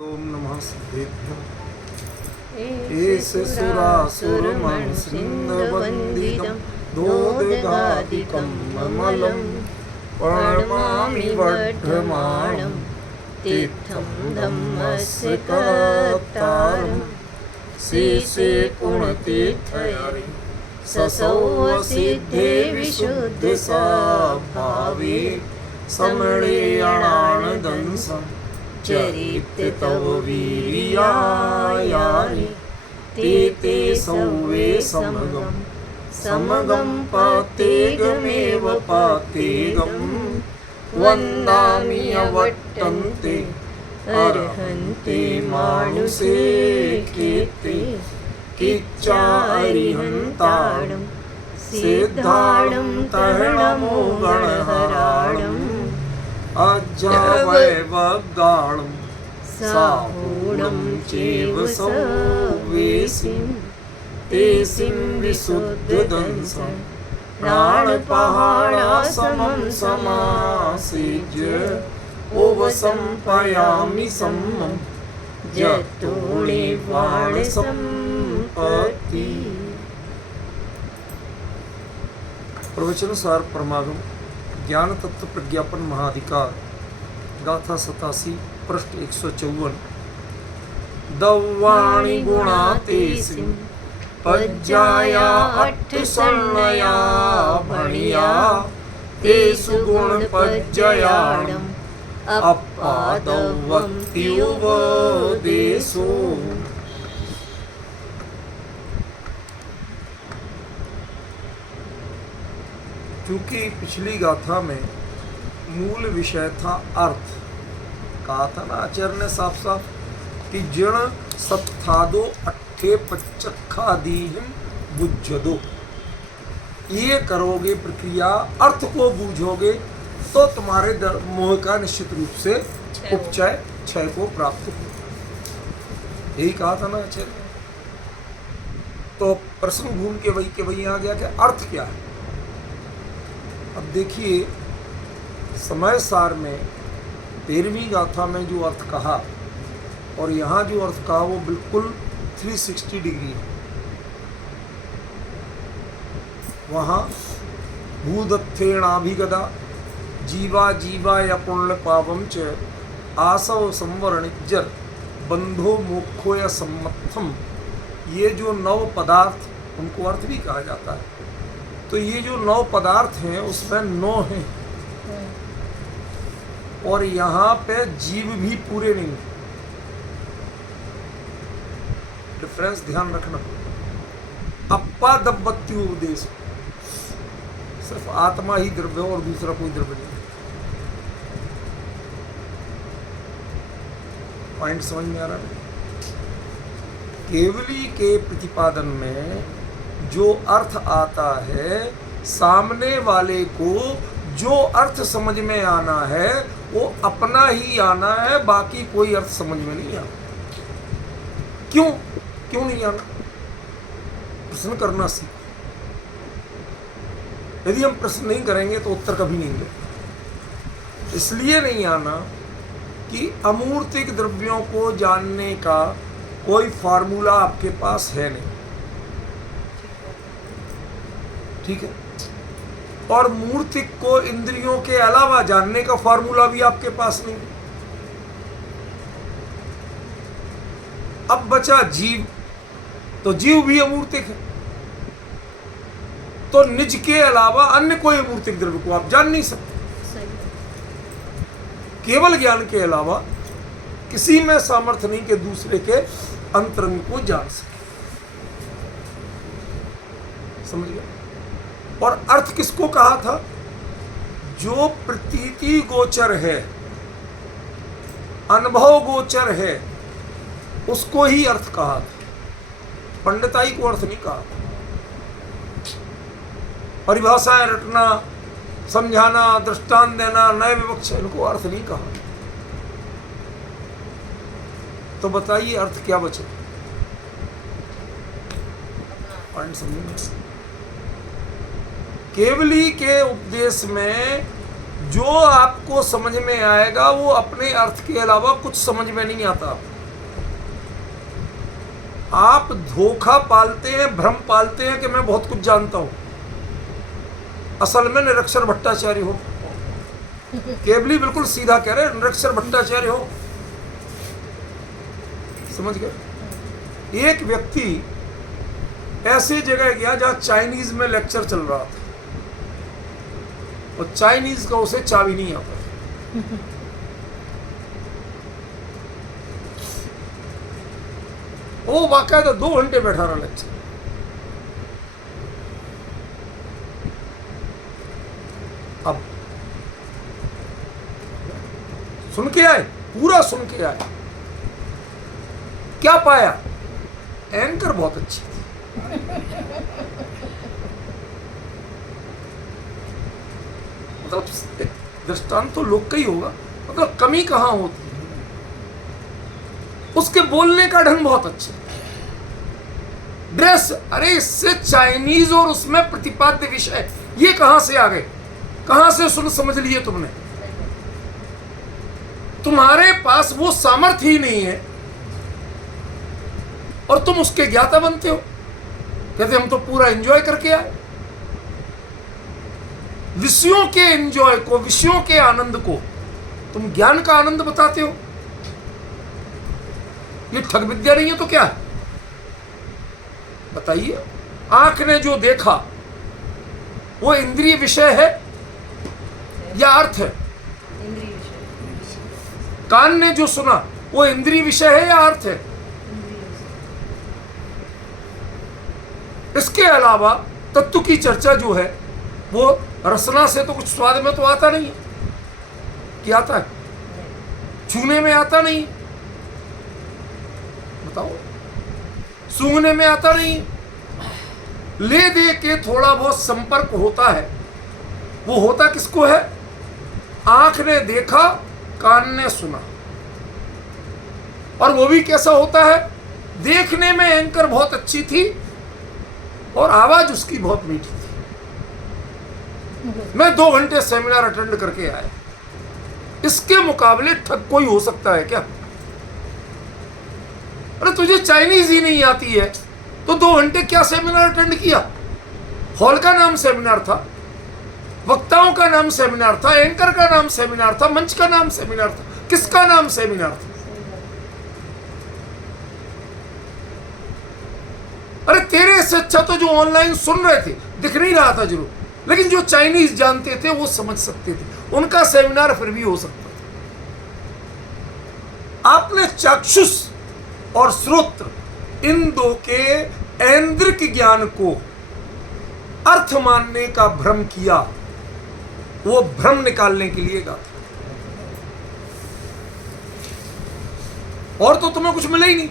ओम नमः सिद्धेभ्यः एष सुरासुरमणिसिन्धवन्दितं दोदगादिकं ममलं प्रणमामि वर्धमानं तीर्थं धम्मस्य कर्तारं शेषे पुण्यतीर्थयारि ससौ सिद्धे विशुद्धस्वभावे समणेयानदंसं चरित तव वीर्यायानि ते सौवे समगं पतेगमेव पतेगं वन्दामि अवट्टन्ते अर्हन्ते मानुषे कीर्ति किच्चारिहन्ताणं सिद्धाणं तरणमो गणहराणम् अजवैवगाणं साहूणं चैव सौवेसिं तेसिं विशुद्धदंसं प्राणपहाणासमं समासेज्य उपसंपयामि सम्मं जतोणे वाणसम्पत्ति। प्रवचन सार परमागम ज्ञान तत्व प्रज्ञापन महाधिकार गाथा 87 पृष्ठ 154। दव्वाणि गुणातेसिं पज्जाया अट्ठ सन्नया भणिया तेषु गुण पज्जयाणम् अपादवक्त्युपदेशो। क्योंकि पिछली गाथा में मूल विषय था अर्थ। कहा था ना आचार्य ने साफ साफ कि जण सत्थादो अट्ठे पच्चखादीहिम बुझदो। ये करोगे प्रक्रिया, अर्थ को बूझोगे तो तुम्हारे मोह का निश्चित रूप से उपचय क्षय को प्राप्त हो। यही कहा था ना आचार्य। तो प्रश्न घूम के वही आ गया कि अर्थ क्या है। अब देखिए समय सार में 13वीं गाथा में जो अर्थ कहा और यहाँ जो अर्थ कहा वो बिल्कुल 360 डिग्री है। वहाँ भूदत्थेणाभिगदा जीवा जीवा या पुण्य पावम च आसव संवरणिज्जर बंधो मोक्षो या सम्मत्थम, ये जो 9 पदार्थ उनको अर्थ भी कहा जाता है। तो ये जो 9 पदार्थ हैं उसमें 9 हैं और यहाँ पे जीव भी पूरे नहीं। डिफरेंस ध्यान रखना। अप्पा दब्बत्ति उपदेश, सिर्फ आत्मा ही द्रव्य और दूसरा कोई द्रव्य नहीं। पॉइंट समझ में आ रहा है? केवली के प्रतिपादन में जो अर्थ आता है, सामने वाले को जो अर्थ समझ में आना है वो अपना ही आना है, बाकी कोई अर्थ समझ में नहीं आना। क्यों नहीं आना? प्रश्न करना सीखो। यदि हम प्रश्न नहीं करेंगे तो उत्तर कभी नहीं मिलेगा। इसलिए नहीं आना कि अमूर्तिक द्रव्यों को जानने का कोई फार्मूला आपके पास है नहीं। ठीक है? और मूर्तिक को इंद्रियों के अलावा जानने का फार्मूला भी आपके पास नहीं। अब बचा जीव, तो जीव भी अमूर्तिक है। तो निज के अलावा अन्य कोई अमूर्तिक द्रव्य को आप जान नहीं सकते। केवल ज्ञान के अलावा किसी में सामर्थ्य नहीं कि दूसरे के अंतरंग को जान सके। समझ गया? और अर्थ किसको कहा था? जो प्रतीति गोचर है, अनुभव गोचर है, उसको ही अर्थ कहा था। पंडिताई को अर्थ नहीं कहा। परिभाषाएं रटना, समझाना, दृष्टांत देना, नए विवक्षा, इनको अर्थ नहीं कहा। तो बताइए अर्थ क्या बचे? पॉइंट समझिए। केवली के उपदेश में जो आपको समझ में आएगा वो अपने अर्थ के अलावा कुछ समझ में नहीं आता। आप धोखा पालते हैं, भ्रम पालते हैं कि मैं बहुत कुछ जानता हूं। असल में निरक्षर भट्टाचार्य हो। केवली बिल्कुल सीधा कह रहे, निरक्षर भट्टाचार्य हो। समझ गए? एक व्यक्ति ऐसी जगह गया जहां चाइनीज में लेक्चर चल रहा था और चाइनीज का उसे चाबी नहीं आता। वो बाकायदा 2 घंटे बैठा रहा लेक्चर। अब सुन के आए, पूरा सुन के आए। क्या पाया? एंकर बहुत अच्छी थी। मतलब दृष्टांत तो लोग का ही होगा, मतलब कमी कहां होती है? उसके बोलने का ढंग बहुत अच्छा, ड्रेस, अरे इससे चाइनीज और उसमें प्रतिपाद्य विषय ये कहां से आ गए? कहां से सुन समझ लिए तुमने? तुम्हारे पास वो सामर्थ्य ही नहीं है और तुम उसके ज्ञाता बनते हो। कहते हम तो पूरा एंजॉय करके आए। विषयों के एंजॉय को, विषयों के आनंद को तुम ज्ञान का आनंद बताते हो। ये ठग विद्या नहीं है तो क्या है? बताइए। आंख ने जो देखा वो इंद्रिय विषय है या अर्थ है? कान ने जो सुना वो इंद्रिय विषय है या अर्थ है? इसके अलावा तत्व की चर्चा जो है वो रसना से तो कुछ स्वाद में तो आता नहीं है। क्या आता है? छूने में आता नहीं, बताओ। सूंघने में आता नहीं। ले दे के थोड़ा बहुत संपर्क होता है, वो होता किसको है? आंख ने देखा, कान ने सुना। और वो भी कैसा होता है? देखने में एंकर बहुत अच्छी थी और आवाज उसकी बहुत मीठी थी। मैं 2 घंटे सेमिनार अटेंड करके आया। इसके मुकाबले ठग कोई हो सकता है क्या? अरे तुझे चाइनीज ही नहीं आती है तो 2 घंटे क्या सेमिनार अटेंड किया? हॉल का नाम सेमिनार था, वक्ताओं का नाम सेमिनार था, एंकर का नाम सेमिनार था, मंच का नाम सेमिनार था। किसका नाम सेमिनार था? अरे तेरे से अच्छा तो जो ऑनलाइन सुन रहे थे, दिख नहीं रहा था जरूर, लेकिन जो चाइनीज जानते थे वो समझ सकते थे। उनका सेमिनार फिर भी हो सकता था। आपने चाक्षुष और श्रोत्र इन दो के ऐन्द्रिक ज्ञान को अर्थ मानने का भ्रम किया। वो भ्रम निकालने के लिए कहा और तो तुम्हें कुछ मिला ही नहीं।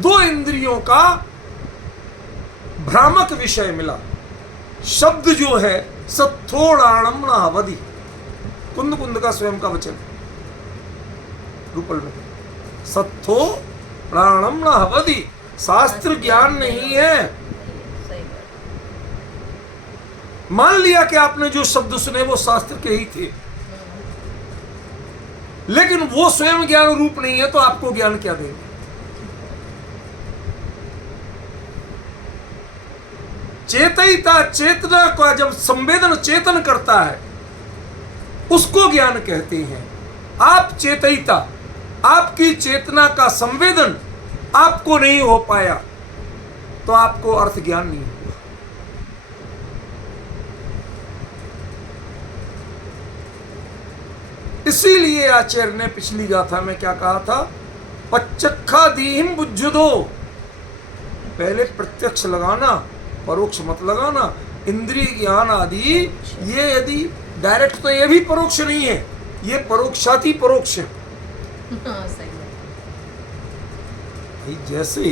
2 इंद्रियों का भ्रामक विषय मिला। शब्द जो है सत्थोड़ाणम नावधि, कुंद कुंद का स्वयं का वचन रूपल में। सत्थो प्राणम नावधि, शास्त्र ज्ञान नहीं है। मान लिया कि आपने जो शब्द सुने वो शास्त्र के ही थे, लेकिन वो स्वयं ज्ञान रूप नहीं है तो आपको ज्ञान क्या देंगे? चेतयिता, चेतना का जब संवेदन चेतन करता है उसको ज्ञान कहते हैं। आप चेतयिता, आपकी चेतना का संवेदन आपको नहीं हो पाया तो आपको अर्थ ज्ञान नहीं हुआ। इसीलिए आचार्य ने पिछली गाथा में क्या कहा था? पच्चखा दीहिम बुद्धो। पहले प्रत्यक्ष लगाना, परोक्ष मत लगाना। इंद्रिय ज्ञान आदि ये यदि डायरेक्ट तो ये भी परोक्ष नहीं है, ये परोक्षाति परोक्ष है। जैसे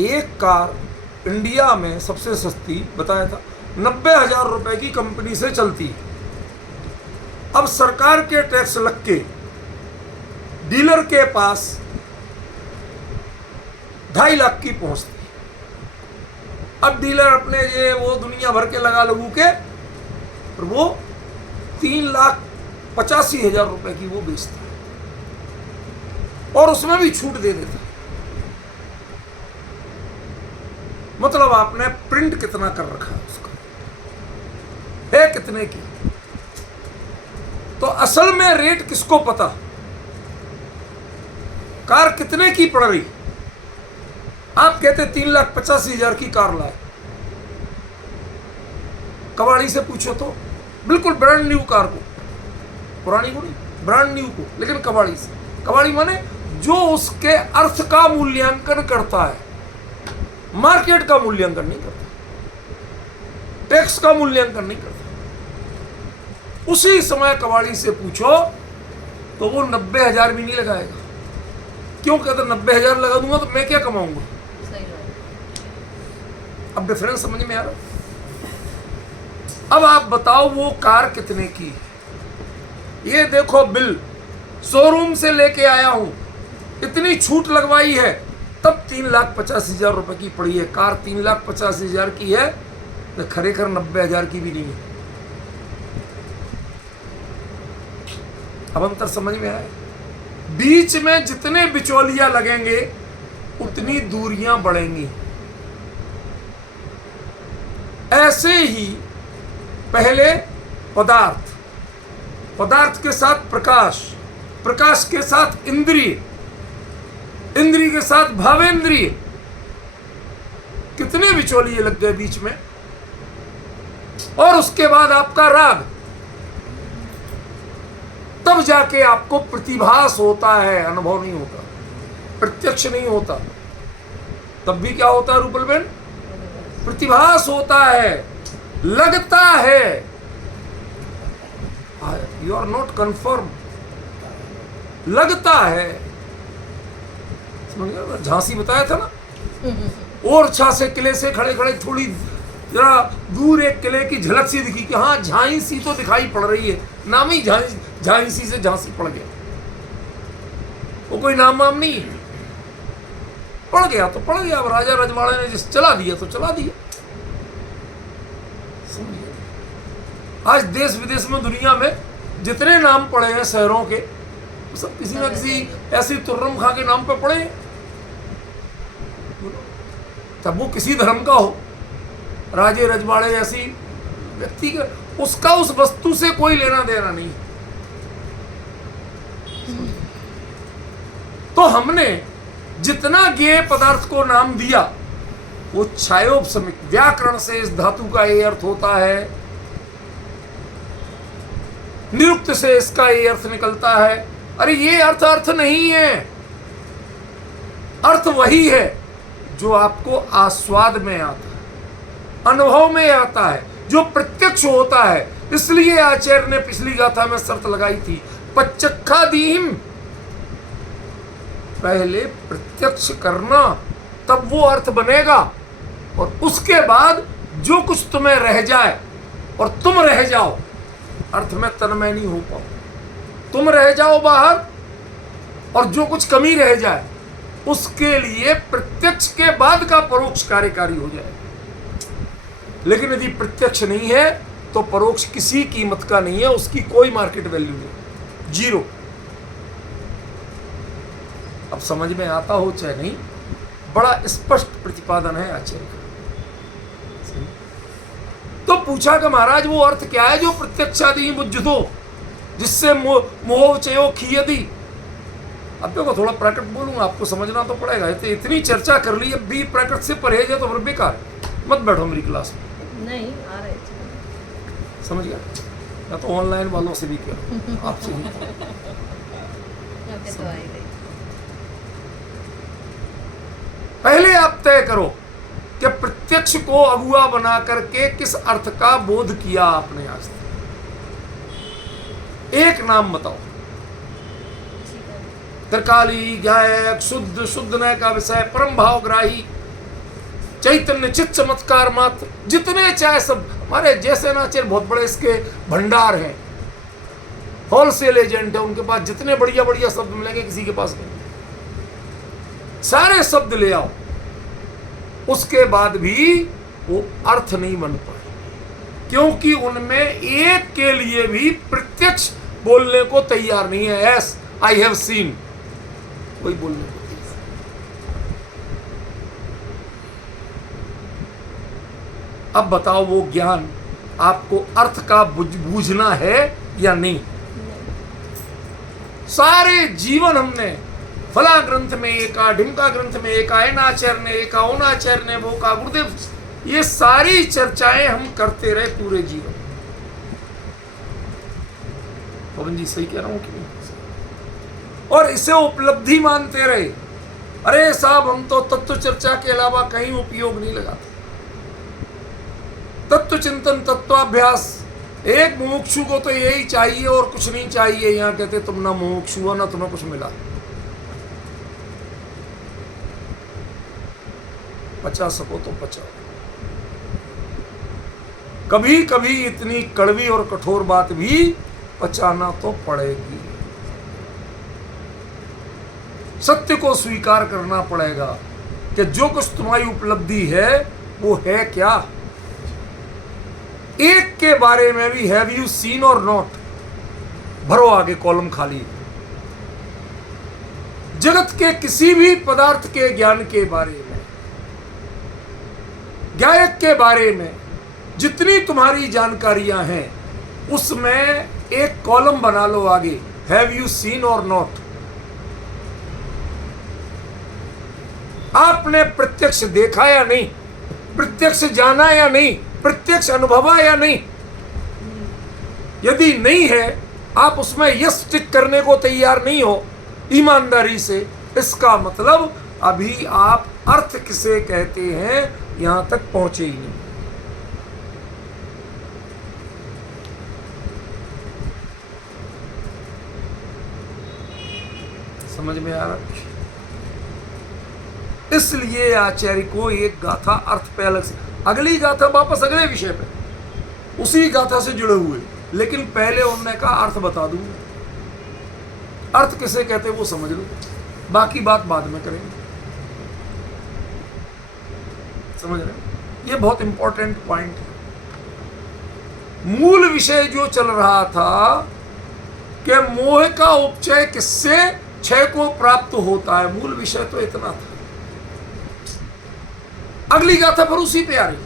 एक कार इंडिया में सबसे सस्ती बताया था 90,000 रुपए की कंपनी से चलती है। अब सरकार के टैक्स लग के डीलर के पास 2.5 लाख की पहुंचती। अब डीलर अपने ये वो दुनिया भर के लगा लगू के और वो 3,85,000 रुपए की वो बेचता है और उसमें भी छूट दे देता है। मतलब आपने प्रिंट कितना कर रखा है उसका, है कितने की। तो असल में रेट किसको पता, कार कितने की पड़ रही। आप कहते 3,85,000 की कार लाए, कबाड़ी से पूछो तो बिल्कुल ब्रांड न्यू कार को, पुरानी को नहीं, ब्रांड न्यू को, लेकिन कबाड़ी से। कबाड़ी माने जो उसके अर्थ का मूल्यांकन करता है, मार्केट का मूल्यांकन नहीं करता, टैक्स का मूल्यांकन नहीं करता। उसी समय कबाड़ी से पूछो तो वो 90,000 भी नहीं लगाएगा। क्यों कहते 90,000 लगा दूंगा तो मैं क्या कमाऊंगा। अब डिफरेंस समझ में आ रहा। अब आप बताओ वो कार कितने की। ये देखो बिल, शोरूम से लेके आया हूं, इतनी छूट लगवाई है, तब 3,85,000 रुपए की पड़ी है। कार 3,85,000 की है तो खरेखर 90,000 की भी नहीं है। अब अंतर समझ में आया। बीच में जितने बिचौलिया लगेंगे उतनी दूरियां बढ़ेंगी। ऐसे ही पहले पदार्थ, पदार्थ के साथ प्रकाश, प्रकाश के साथ इंद्रिय, इंद्रिय के साथ भावेंद्रिय, कितने बिचौलिए लग गए बीच में। और उसके बाद आपका राग, तब जाके आपको प्रतिभास होता है, अनुभव नहीं होता, प्रत्यक्ष नहीं होता। तब भी क्या होता है रूपल बेन, प्रतिभास होता है, लगता है। यू आर नॉट कन्फर्म, लगता है। समझ गए, झांसी बताया था ना, और छा से किले से खड़े खड़े थोड़ी जरा दूर एक किले की झलक सी दिखी कि हाँ झांसी तो दिखाई पड़ रही है, नाम ही झांसी से झांसी पड़ गया। वो कोई नाम वाम नहीं है, पड़ गया तो पड़ गया। अब राजा रजवाड़े ने जिस चला दिया तो चला दिया। आज देश विदेश में, दुनिया में जितने नाम पड़े हैं शहरों के, सब किसी न किसी ऐसी तुर्रम खां के नाम पे पड़े हैं। तब वो किसी धर्म का हो, राजे रजवाड़े ऐसी व्यक्ति का, उसका उस वस्तु से कोई लेना देना नहीं। तो हमने जितना ज्ञेय पदार्थ को नाम दिया वो छायोपसमिक, व्याकरण से इस धातु का ये अर्थ होता है, निरुक्त से इसका ये अर्थ निकलता है। अरे ये अर्थ नहीं है, अर्थ वही है जो आपको आस्वाद में आता है, अनुभव में आता है, जो प्रत्यक्ष होता है। इसलिए आचार्य ने पिछली गाथा में शर्त लगाई थी, पच्चक्खादीम, पहले प्रत्यक्ष करना, तब वो अर्थ बनेगा। और उसके बाद जो कुछ तुम्हें रह जाए और तुम रह जाओ, अर्थ में तन्मय नहीं हो पाओ, तुम रह जाओ बाहर, और जो कुछ कमी रह जाए उसके लिए प्रत्यक्ष के बाद का परोक्ष कार्यकारी हो जाए। लेकिन यदि प्रत्यक्ष नहीं है तो परोक्ष किसी कीमत का नहीं है, उसकी कोई मार्केट वैल्यू नहीं, जीरो। अब समझ में आता हो चाहे नहीं, बड़ा स्पष्ट प्रतिपादन है आचार्य का। तो पूछा कि महाराज वो अर्थ क्या है जो प्रत्यक्षादि बुझ्यतो, जिससे मोह चयो खियति। अब देखो थोड़ा प्रकट बोलूंगा, आपको समझना तो पड़ेगा। इतनी चर्चा कर ली, अब भी प्रकट से परहेज है तो फिर बेकार। मत बैठो मेरी क्लास में, नहीं आ रहे, समझ गया। या तो ऑनलाइन वालों से भी किया, आपसे भी। तो आई गई। पहले आप तय करो कि प्रत्यक्ष को अगुआ बना करके किस अर्थ का बोध किया आपने आज तक। एक नाम बताओ। त्रिकाली, गायक, शुद्ध, शुद्ध नय का विषय, परम भावग्राही, चैतन्य, चित्त, चमत्कार मात्र, जितने चाहे सब। हमारे जैसे नाचर बहुत बड़े इसके भंडार हैं, होलसेल एजेंट है, उनके पास जितने बढ़िया बढ़िया शब्द मिलेंगे किसी के पास नहीं। सारे शब्द ले आओ, उसके बाद भी वो अर्थ नहीं बन पाए। क्योंकि उनमें एक के लिए भी प्रत्यक्ष बोलने को तैयार नहीं है। यस आई हैव सीन, कोई बोलने को तैयार। अब बताओ वो ज्ञान आपको अर्थ का बूझना है या नहीं? सारे जीवन हमने फला ग्रंथ में एका, ढिमका ग्रंथ में एका, एनाचार्य ने एका, ओनाचार्य ने वो का, गुरुदेव, ये सारी चर्चाएं हम करते रहे पूरे जीवन। पवन जी सही कह रहा हूं कि नहीं? और इसे उपलब्धि मानते रहे। अरे साहब हम तो तत्व चर्चा के अलावा कहीं उपयोग नहीं लगाते। तत्व चिंतन, तत्वाभ्यास, एक मुमुक्षु को तो यही चाहिए और कुछ नहीं चाहिए। यहां कहते तुम ना मुमुक्षु हो ना तुम्हें कुछ मिला। 50 सको तो 50। कभी कभी इतनी कड़वी और कठोर बात भी पचाना तो पड़ेगी। सत्य को स्वीकार करना पड़ेगा कि जो कुछ तुम्हारी उपलब्धि है वो है क्या। एक के बारे में भी हैव यू सीन और नॉट, भरो आगे कॉलम खाली। जगत के किसी भी पदार्थ के ज्ञान के बारे में, गायक के बारे में जितनी तुम्हारी जानकारियां हैं उसमें एक कॉलम बना लो आगे, हैव यू सीन और नॉट। आपने प्रत्यक्ष देखा या नहीं, प्रत्यक्ष जाना या नहीं, प्रत्यक्ष अनुभवा या नहीं? यदि नहीं है, आप उसमें यस टिक करने को तैयार नहीं हो ईमानदारी से, इसका मतलब अभी आप अर्थ किसे कहते हैं यहां तक पहुंचे ही नहीं। समझ में आ रहा? इसलिए आचार्य को एक गाथा अर्थ पे अलग से, अगली गाथा वापस अगले विषय पे, उसी गाथा से जुड़े हुए, लेकिन पहले उन्होंने कहा अर्थ बता दूंगा। अर्थ किसे कहते वो समझ लो, बाकी बात बाद में करेंगे। समझ रहे? ये बहुत इंपॉर्टेंट पॉइंट है। मूल विषय जो चल रहा था कि मोह का उपचय किससे क्षय को प्राप्त होता है, मूल विषय तो इतना था। अगली गाथा पर उसी पे आ रही,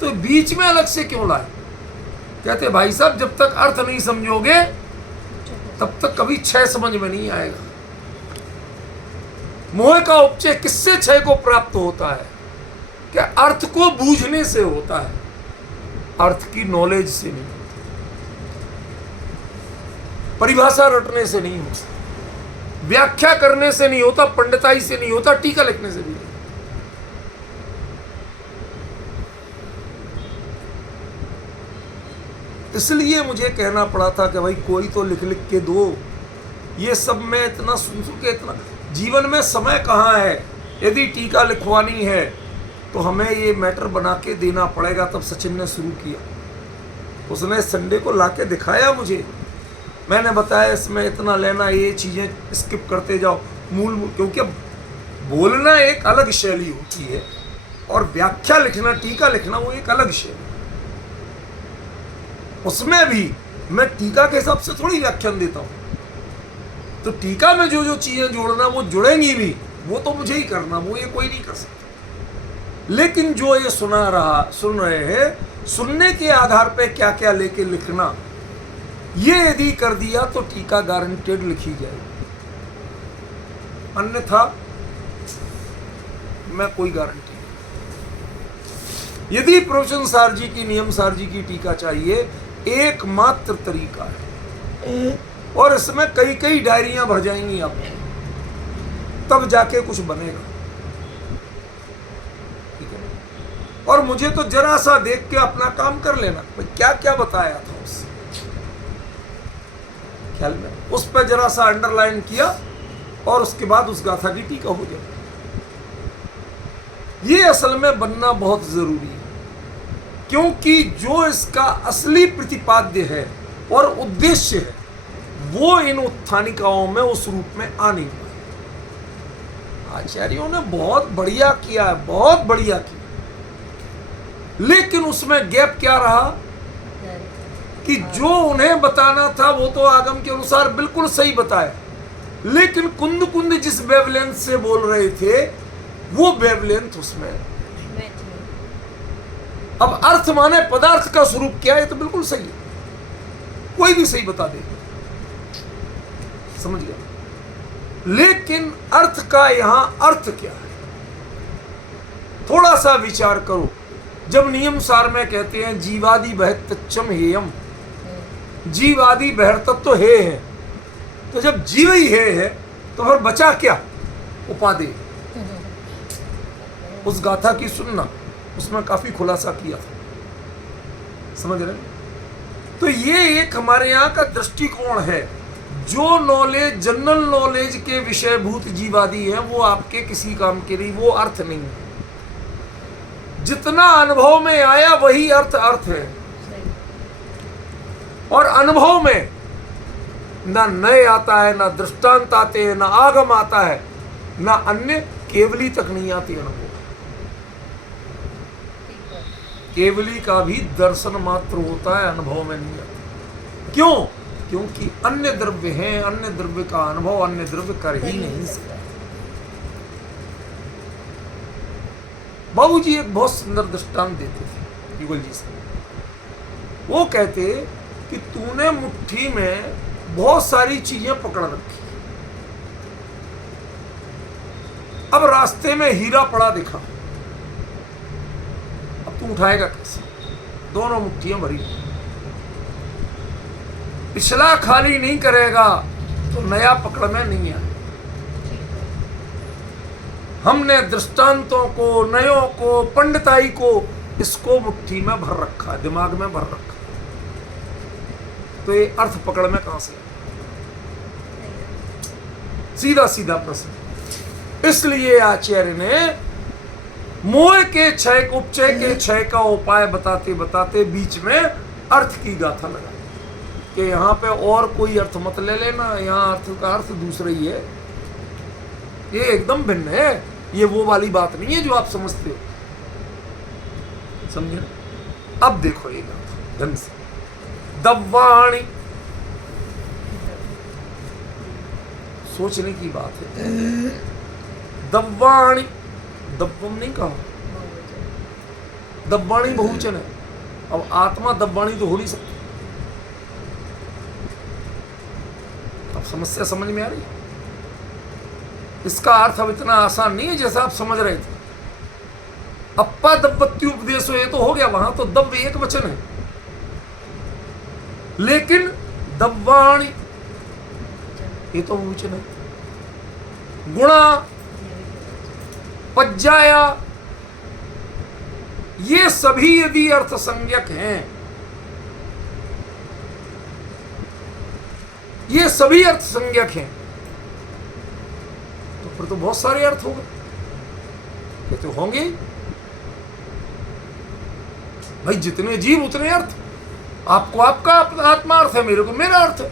तो बीच में अलग से क्यों लाए? कहते भाई साहब जब तक अर्थ नहीं समझोगे तब तक कभी क्षय समझ में नहीं आएगा। मोह का उपचय किससे क्षय को प्राप्त होता है? कि अर्थ को बूझने से होता है, अर्थ की नॉलेज से नहीं होता, परिभाषा रटने से नहीं होता, व्याख्या करने से नहीं होता, पंडिताई से नहीं होता, टीका लिखने से भी नहीं। इसलिए मुझे कहना पड़ा था कि भाई कोई तो लिख लिख के दो। ये सब मैं इतना सुन के, इतना जीवन में समय कहाँ है। यदि टीका लिखवानी है तो हमें ये मैटर बना के देना पड़ेगा। तब सचिन ने शुरू किया, उसने संडे को लाके दिखाया मुझे, मैंने बताया इसमें इतना लेना, ये चीज़ें स्किप करते जाओ मूल, क्योंकि बोलना एक अलग शैली होती है और व्याख्या लिखना, टीका लिखना वो एक अलग शैली। उसमें भी मैं टीका के हिसाब से थोड़ी व्याख्यान देता हूँ। तो टीका में जो जो चीजें जोड़ना वो जुड़ेंगी भी, वो तो मुझे ही करना, वो ये कोई नहीं कर सकता। लेकिन जो ये सुन रहे हैं, सुनने के आधार पे क्या क्या लेके लिखना, ये यदि कर दिया तो टीका गारंटेड लिखी जाएगी, अन्यथा मैं कोई गारंटी नहीं। यदि प्रवचन सार जी की, नियम सार जी की टीका चाहिए, एकमात्र तरीका है, और इसमें कई कई डायरियां भर जाएंगी आप, तब जाके कुछ बनेगा। ठीक है? और मुझे तो जरा सा देख के अपना काम कर लेना, भाई क्या क्या बताया था उससे ख्याल में, उस पर जरा सा अंडरलाइन किया और उसके बाद उस गाथा की टीका हो जाए। ये असल में बनना बहुत जरूरी है, क्योंकि जो इसका असली प्रतिपाद्य है और उद्देश्य है वो इन उत्थानिकाओं में उस रूप में आ नहीं पाए। आचार्यों ने बहुत बढ़िया किया है, बहुत बढ़िया किया, लेकिन उसमें गैप क्या रहा कि जो उन्हें बताना था वो तो आगम के अनुसार बिल्कुल सही बताया, लेकिन कुंद कुंद जिस वेवलेंथ से बोल रहे थे वो वेवलेंथ उसमें। अब अर्थ माने पदार्थ का स्वरूप क्या है, तो बिल्कुल सही है, कोई भी सही बता दे, समझ गया। लेकिन अर्थ का यहां अर्थ क्या है, थोड़ा सा विचार करो। जब नियम सार में कहते हैं जीवादि बहतच्चम हेयम, जीवादि बहरतत्व तो हे है, तो जब जीव ही है तो फिर बचा क्या, उपाधि। उस गाथा की सुनना, उसमें काफी खुलासा किया था, समझ रहे। तो ये एक हमारे यहाँ का दृष्टिकोण है। जो नॉलेज जनरल नॉलेज के विषयभूत जीवादि है वो आपके किसी काम के नहीं, वो अर्थ नहीं है। जितना अनुभव में आया वही अर्थ है। और अनुभव में ना नए आता है, ना दृष्टांत आते हैं, ना आगम आता है, ना अन्य केवली तक नहीं आती अनुभव। केवली का भी दर्शन मात्र होता है, अनुभव में नहीं आता। क्यों? क्योंकि अन्य द्रव्य हैं, अन्य द्रव्य का अनुभव अन्य द्रव्य कर ही नहीं सकता। बाबू जी एक बहुत सुंदर दृष्टांत देते थे युगल जी से। वो कहते कि तूने मुट्ठी में बहुत सारी चीजें पकड़ रखी, अब रास्ते में हीरा पड़ा दिखा, अब तू उठाएगा कैसे? दोनों मुट्ठियां भरी, पिछला खाली नहीं करेगा तो नया पकड़ में नहीं आए। हमने दृष्टांतों को, नयों को, पंडिताई को, इसको मुट्ठी में भर रखा, दिमाग में भर रखा, तो ये अर्थ पकड़ में कहां से? सीधा सीधा प्रश्न। इसलिए आचार्य ने मोह के क्षय, उपचय के क्षय का उपाय बताते बताते बीच में अर्थ की गाथा लगा कि यहाँ पे और कोई अर्थ मत ले लेना, यहाँ अर्थ का अर्थ दूसरा ही है, ये एकदम भिन्न है, ये वो वाली बात नहीं है जो आप समझते हो, समझे? अब देखो ये गाथा ढंग से। दव्वाणी, सोचने की बात है। दव्वाणी, दव्वम नहीं कहा, दव्वाणी बहुवचन है। अब आत्मा दव्वाणी तो हो नहीं सकती। अब समस्या समझ में आ रही है? इसका अर्थ अब इतना आसान नहीं है जैसा आप समझ रहे थे। अप्पा दव्वत्ति उपदेश ये तो हो गया, वहां तो दव्य एक वचन है, लेकिन दव्वाणी ये तो बहुवचन है। गुणा, पज्जाया, ये सभी यदि अर्थ संज्ञक हैं, ये सभी अर्थ संज्ञक हैं, तो फिर तो बहुत सारे अर्थ होंगे। ये तो होंगे भाई, जितने जीव उतने अर्थ। आपको आपका आत्मा अर्थ है, मेरे को मेरा अर्थ है।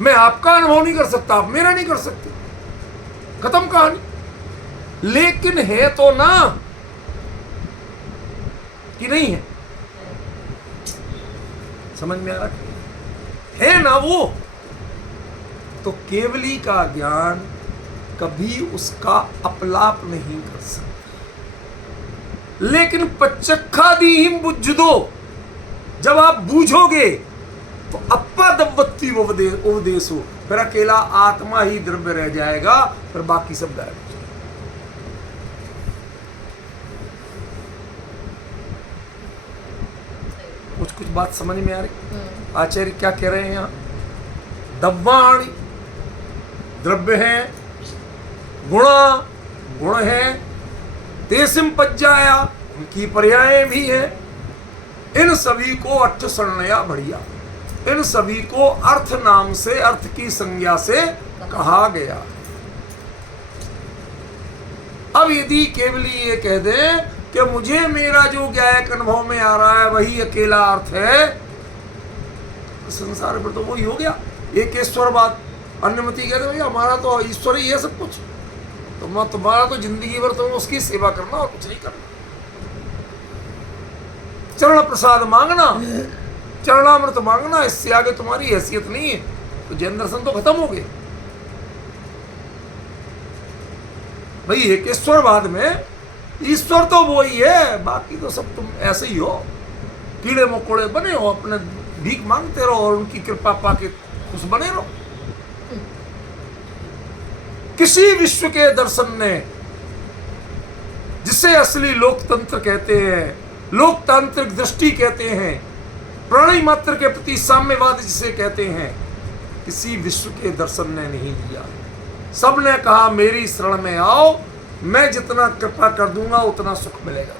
मैं आपका अनुभव नहीं कर सकता, आप मेरा नहीं कर सकते, खत्म कहानी। लेकिन है तो ना कि नहीं है? समझ में आ रहा है ना? वो तो केवली का ज्ञान कभी उसका अपलाप नहीं कर सकता। लेकिन पच्चखादीहिम बुझदो, जब आप बूझोगे तो अप्पा दव्वत्ति उपदेश हो, फिर अकेला आत्मा ही द्रव्य रह जाएगा, फिर बाकी सब गायब हो जाएगा। कुछ कुछ बात समझ में आ रही? आचार्य क्या कह रहे हैं यहाँ? दव्वाणी द्रव्य है, गुणा गुण है, तेसिम पज्जाया उनकी पर्याय भी है। इन सभी को अर्थ संज्ञा बढ़िया, इन सभी को अर्थ नाम से, अर्थ की संज्ञा से कहा गया। अब यदि केवली ये कह दे कि मुझे मेरा जो ज्ञायक अनुभव में आ रहा है वही अकेला अर्थ है, तो संसार पर तो वही हो गया, एक ईश्वरवाद। अन्यमति कहते भाई हमारा तो ईश्वर ही है सब कुछ, तो तुम्हारा तो जिंदगी भर तुम उसकी सेवा करना और कुछ नहीं करना, चरण प्रसाद मांगना, चरणामृत मांगना, इससे आगे तुम्हारी हैसियत नहीं है। तो जैन दर्शन तो खत्म हो गए भाई। एकेश्वरवाद में ईश्वर तो वो ही है, बाकी तो सब तुम ऐसे ही हो, कीड़े मकोड़े बने हो, अपने भीख मांगते रहो और उनकी कृपा पाके खुश बने रहो। किसी विश्व के दर्शन ने, जिसे असली लोकतंत्र कहते हैं, लोकतांत्रिक दृष्टि कहते हैं, प्राणी मात्र के प्रति साम्यवाद जिसे कहते हैं, किसी विश्व के दर्शन ने नहीं लिया। सबने कहा मेरी शरण में आओ, मैं जितना कृपा कर दूंगा उतना सुख मिलेगा।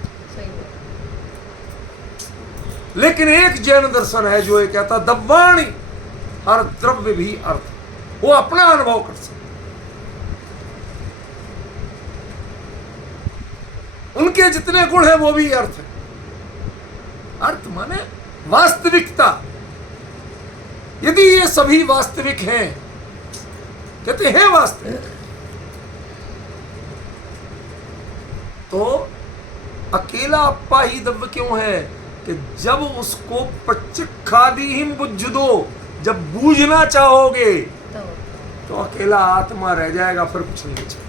लेकिन एक जैन दर्शन है जो ये कहता दब्बाणी हर द्रव्य भी अर्थ, वो अपना अनुभव कर सकते। उनके जितने गुण है वो भी अर्थ है। अर्थ माने वास्तविकता। यदि ये सभी वास्तविक हैं, कहते हैं वास्तविक, तो अकेला अप्पा ही दव्य क्यों है कि जब उसको प्रचिखादिहीन बुझ दो, जब बूझना चाहोगे तो अकेला आत्मा रह जाएगा, फिर कुछ नहीं बचेगा।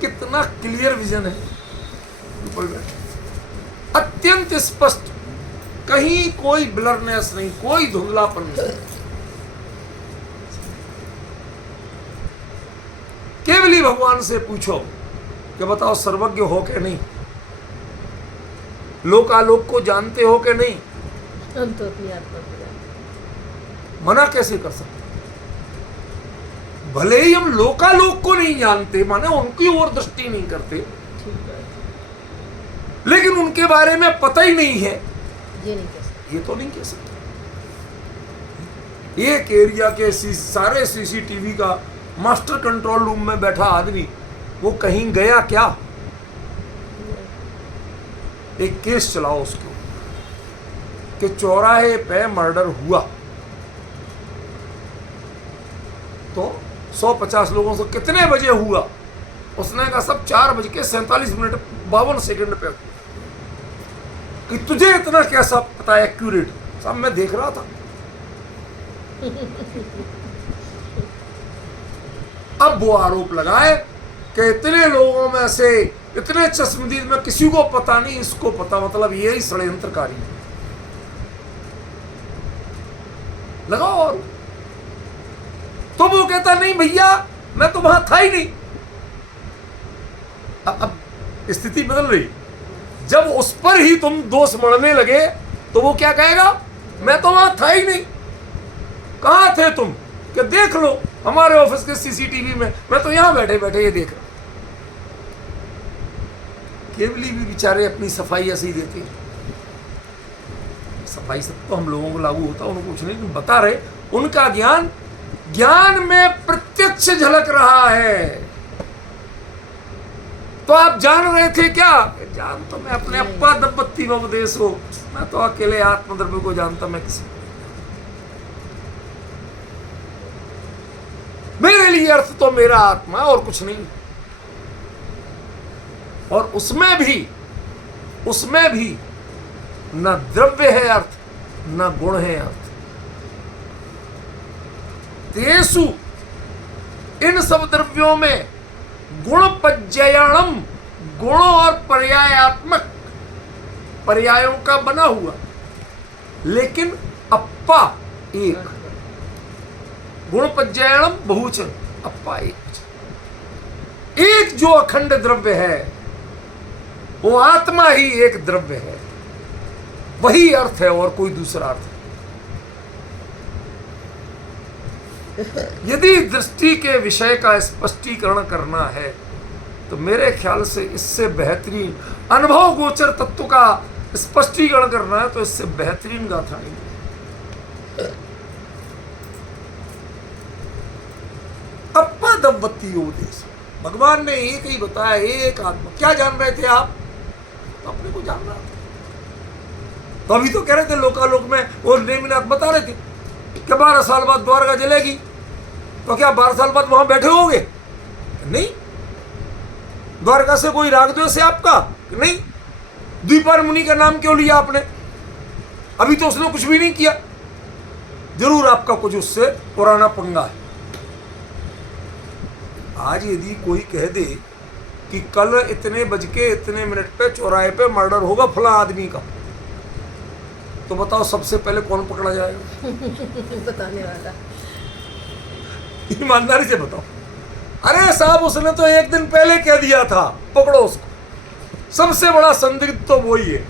कितना क्लियर विजन है, अत्यंत स्पष्ट, कहीं कोई ब्लरनेस नहीं, कोई धुंधलापन नहीं। केवल ही भगवान से पूछो कि बताओ सर्वज्ञ हो के नहीं, लोकालोक को जानते हो के नहीं, हम तो अपनी आत्मा को मना कैसे कर सकते? भले ही हम लोकालोक को नहीं जानते, माने उनकी ओर दृष्टि नहीं करते, लेकिन उनके बारे में पता ही नहीं है, ये नहीं कह सकते। ये तो नहीं कह सकते। एक एरिया के सारे सीसीटीवी का मास्टर कंट्रोल रूम में बैठा आदमी वो कहीं गया क्या? एक केस चलाओ उसको कि चौराहे पे मर्डर हुआ, तो 150 लोगों से कितने बजे हुआ? उसने कहा सब 4:47 पे। कि तुझे इतना कैसा पता है एक्यूरेट? सब मैं देख रहा था। अब वो आरोप लगाए कि इतने लोगों में से, इतने चश्मदीद में किसी को पता नहीं, इसको पता, मतलब यही षड्यंत्रकारी है। लगाओ और तो वो कहता नहीं भैया मैं तो वहां था ही नहीं। अब स्थिति बदल रही। जब उस पर ही तुम दोष मढ़ने लगे तो वो क्या कहेगा? मैं तो वहां था ही नहीं। कहां थे तुम? कि देख लो हमारे ऑफिस के सीसीटीवी में, मैं तो यहां बैठे बैठे ये देख रहा। केवली भी बेचारे अपनी सफाई ऐसे ही देते हैं। सफाई सब तो हम लोगों को लागू होता, उनको कुछ नहीं, बता रहे उनका ज्ञान ज्ञान में प्रत्यक्ष झलक रहा है। तो आप जान रहे थे क्या? जान तो मैं अपने अप्पा दब्बत्ती में उपदेश हो, मैं तो अकेले आत्मद्रव्य को जानता, मैं किसी। मेरे लिए अर्थ तो मेरा आत्मा और कुछ नहीं। और उसमें भी न द्रव्य है अर्थ, न गुण है अर्थ। तेसु इन सब द्रव्यों में गुण पज्जयाणम, गुणों और पर्यायात्मक पर्यायों का बना हुआ, लेकिन अप्पा एक। गुण पज्जयाणम बहुवचन, अप्पा एक। एक जो अखंड द्रव्य है वो आत्मा ही एक द्रव्य है, वही अर्थ है और कोई दूसरा अर्थ है। यदि दृष्टि के विषय का स्पष्टीकरण करना है तो मेरे ख्याल से इससे बेहतरीन, अनुभव गोचर तत्व का स्पष्टीकरण करना है तो इससे बेहतरीन गाथा नहीं। अप्पा दब्बत्ती उपदेश, भगवान ने एक ही बताया, एक आत्मा। क्या जान रहे थे आप? तो अपने को जान रहा था। तो अभी तो कह रहे थे लोकालोक में, वो नेमिनाथ बता रहे थे कि 12 साल बाद द्वारका जलेगी, तो क्या 12 साल बाद वहां बैठे होगे? नहीं। द्वारका से कोई राग द्वेष है आपका? नहीं। द्विपायन मुनि का नाम क्यों लिया आपने? अभी तो उसने कुछ भी नहीं किया। जरूर आपका कुछ उससे पुराना पंगा है। आज यदि कोई कह दे कि कल इतने बज के इतने मिनट पे चौराहे पे मर्डर होगा फला आदमी का, तो बताओ सबसे पहले कौन पकड़ा जाएगा? बताने वाला। ईमानदारी से बताओ। अरे साहब उसने तो एक दिन पहले कह दिया था, पकड़ो उसको। सबसे बड़ा संदिग्ध तो वही है।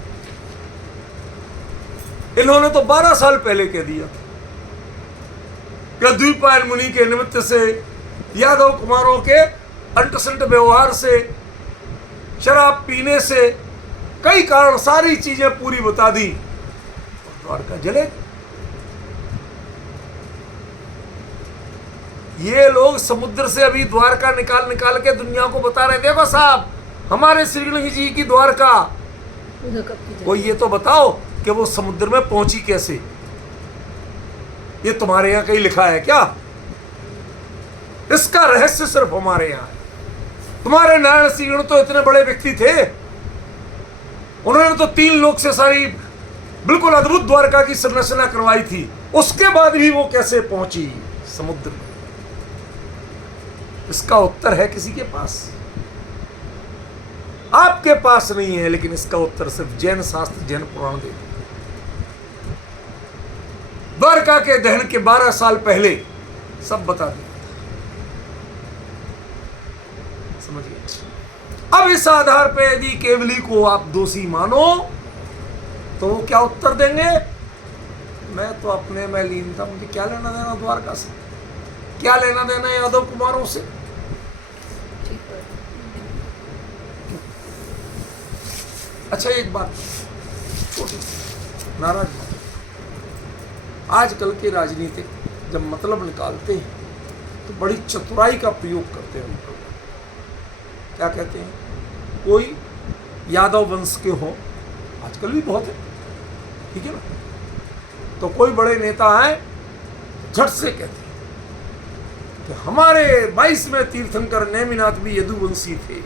इन्होंने तो 12 साल पहले कह दिया कि द्विपायन मुनि के निमित्त से, यादव कुमारों के अंटसंट व्यवहार से, शराब पीने से, कई कारण, सारी चीजें पूरी बता दी। द्वारका जले। ये लोग समुद्र से अभी द्वारका निकाल निकाल के दुनिया को बता रहे, देखो साहब हमारे श्रीगणेश जी की द्वारका। वो ये तो बताओ कि वो समुद्र में पहुंची कैसे? ये तुम्हारे यहां कहीं लिखा है क्या? इसका रहस्य सिर्फ हमारे यहां है। तुम्हारे नारायण श्रीगण तो इतने बड़े व्यक्ति थे, उन्होंने तो 3 लोक से सारी बिल्कुल अद्भुत द्वारका की संरचना करवाई थी। उसके बाद भी वो कैसे पहुंची समुद्र में? इसका उत्तर है किसी के पास? आपके पास नहीं है, लेकिन इसका उत्तर सिर्फ जैन शास्त्र, जैन पुराण देते। द्वारका के दहन के 12 साल पहले सब बता दिया। समझिए। अब इस आधार पे यदि केवली को आप दोषी मानो तो वो क्या उत्तर देंगे? मैं तो अपने में लीन था, मुझे क्या लेना देना द्वारका से, क्या लेना देना यादव कुमारों से। अच्छा एक बात छोटी सी, नाराज मत। आजकल के राजनीतिक जब मतलब निकालते हैं तो बड़ी चतुराई का प्रयोग करते हैं। क्या कहते हैं? कोई यादव वंश के हो, आजकल भी बहुत है, ठीक है ना, तो कोई बड़े नेता हैं, झट से कहते हैं कि हमारे 22वें तीर्थंकर नेमिनाथ भी यदुवंशी थे,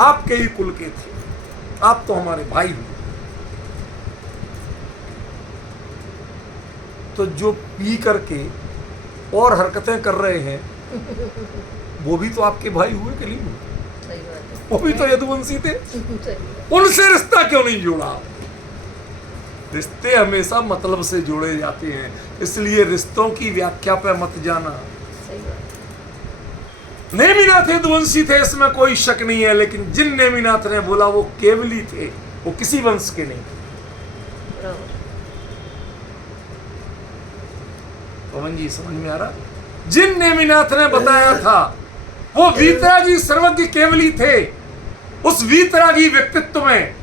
आपके ही कुल के थे, आप तो हमारे भाई हो। तो जो पी करके और हरकतें कर रहे हैं वो भी तो आपके भाई हुए कि नहीं हुए? सही बात है। वो भी तो यदुवंशी थे। सही बात। उनसे रिश्ता क्यों नहीं जोड़ा? रिश्ते हमेशा मतलब से जोड़े जाते हैं, इसलिए रिश्तों की व्याख्या पे मत जाना। सही बात। नेमिनाथ यदुवंशी थे, इसमें कोई शक नहीं है, लेकिन जिन नेमिनाथ ने बोला वो केवली थे, वो किसी वंश के नहीं थे। पवन जी समझ में आ रहा? जिन नेमिनाथ ने बताया था वो वीतरागी सर्वज्ञ केवली थे। उस वीतरागी व्यक्तित्व में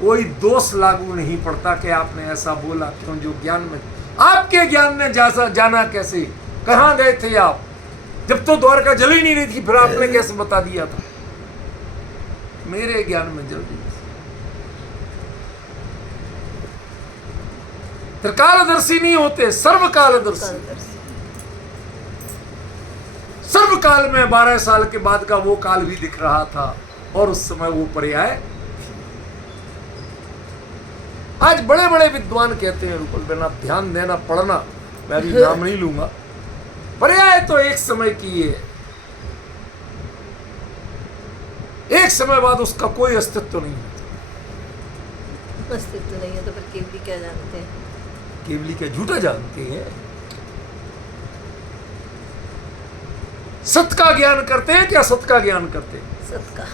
कोई दोष लागू नहीं पड़ता कि आपने ऐसा बोला क्यों। जो ज्ञान में, आपके ज्ञान ने जाना कैसे? कहां गए थे आप? जब तो द्वारका जल ही नहीं थी, फिर आपने कैसे बता दिया था? मेरे ज्ञान में जल गई। त्रिकालदर्शी नहीं होते, सर्वकालदर्शी। सर्वकाल में 12 साल के बाद का वो काल भी दिख रहा था और उस समय वो पर्याय। आज बड़े बड़े विद्वान कहते हैं, रुकुल बेना ध्यान देना, पढ़ना, मैं अभी नाम नहीं लूंगा, पर्याय तो एक समय की है, एक समय बाद उसका कोई अस्तित्व नहीं होता। अस्तित्व नहीं है तो फिर केवली क्या जानते हैं? केवली क्या झूठा जानते हैं? सत का ज्ञान करते हैं क्या? सत का ज्ञान करते हैं। सत का।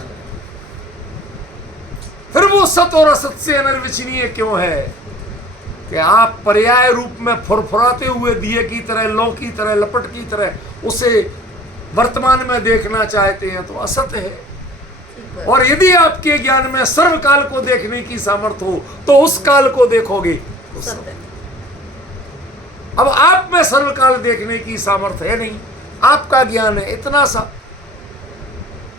फिर वो सत और असत से अनिर्वचनीय क्यों है कि आप पर्याय रूप में फुरफुराते हुए दिए की तरह, लौ की तरह, लपट की तरह उसे वर्तमान में देखना चाहते हैं, तो असत है। और यदि आपके ज्ञान में सर्वकाल को देखने की सामर्थ्य हो तो उस काल को देखोगे तो सत्य। अब आप में सर्वकाल देखने की सामर्थ्य है नहीं, आपका ज्ञान है इतना सा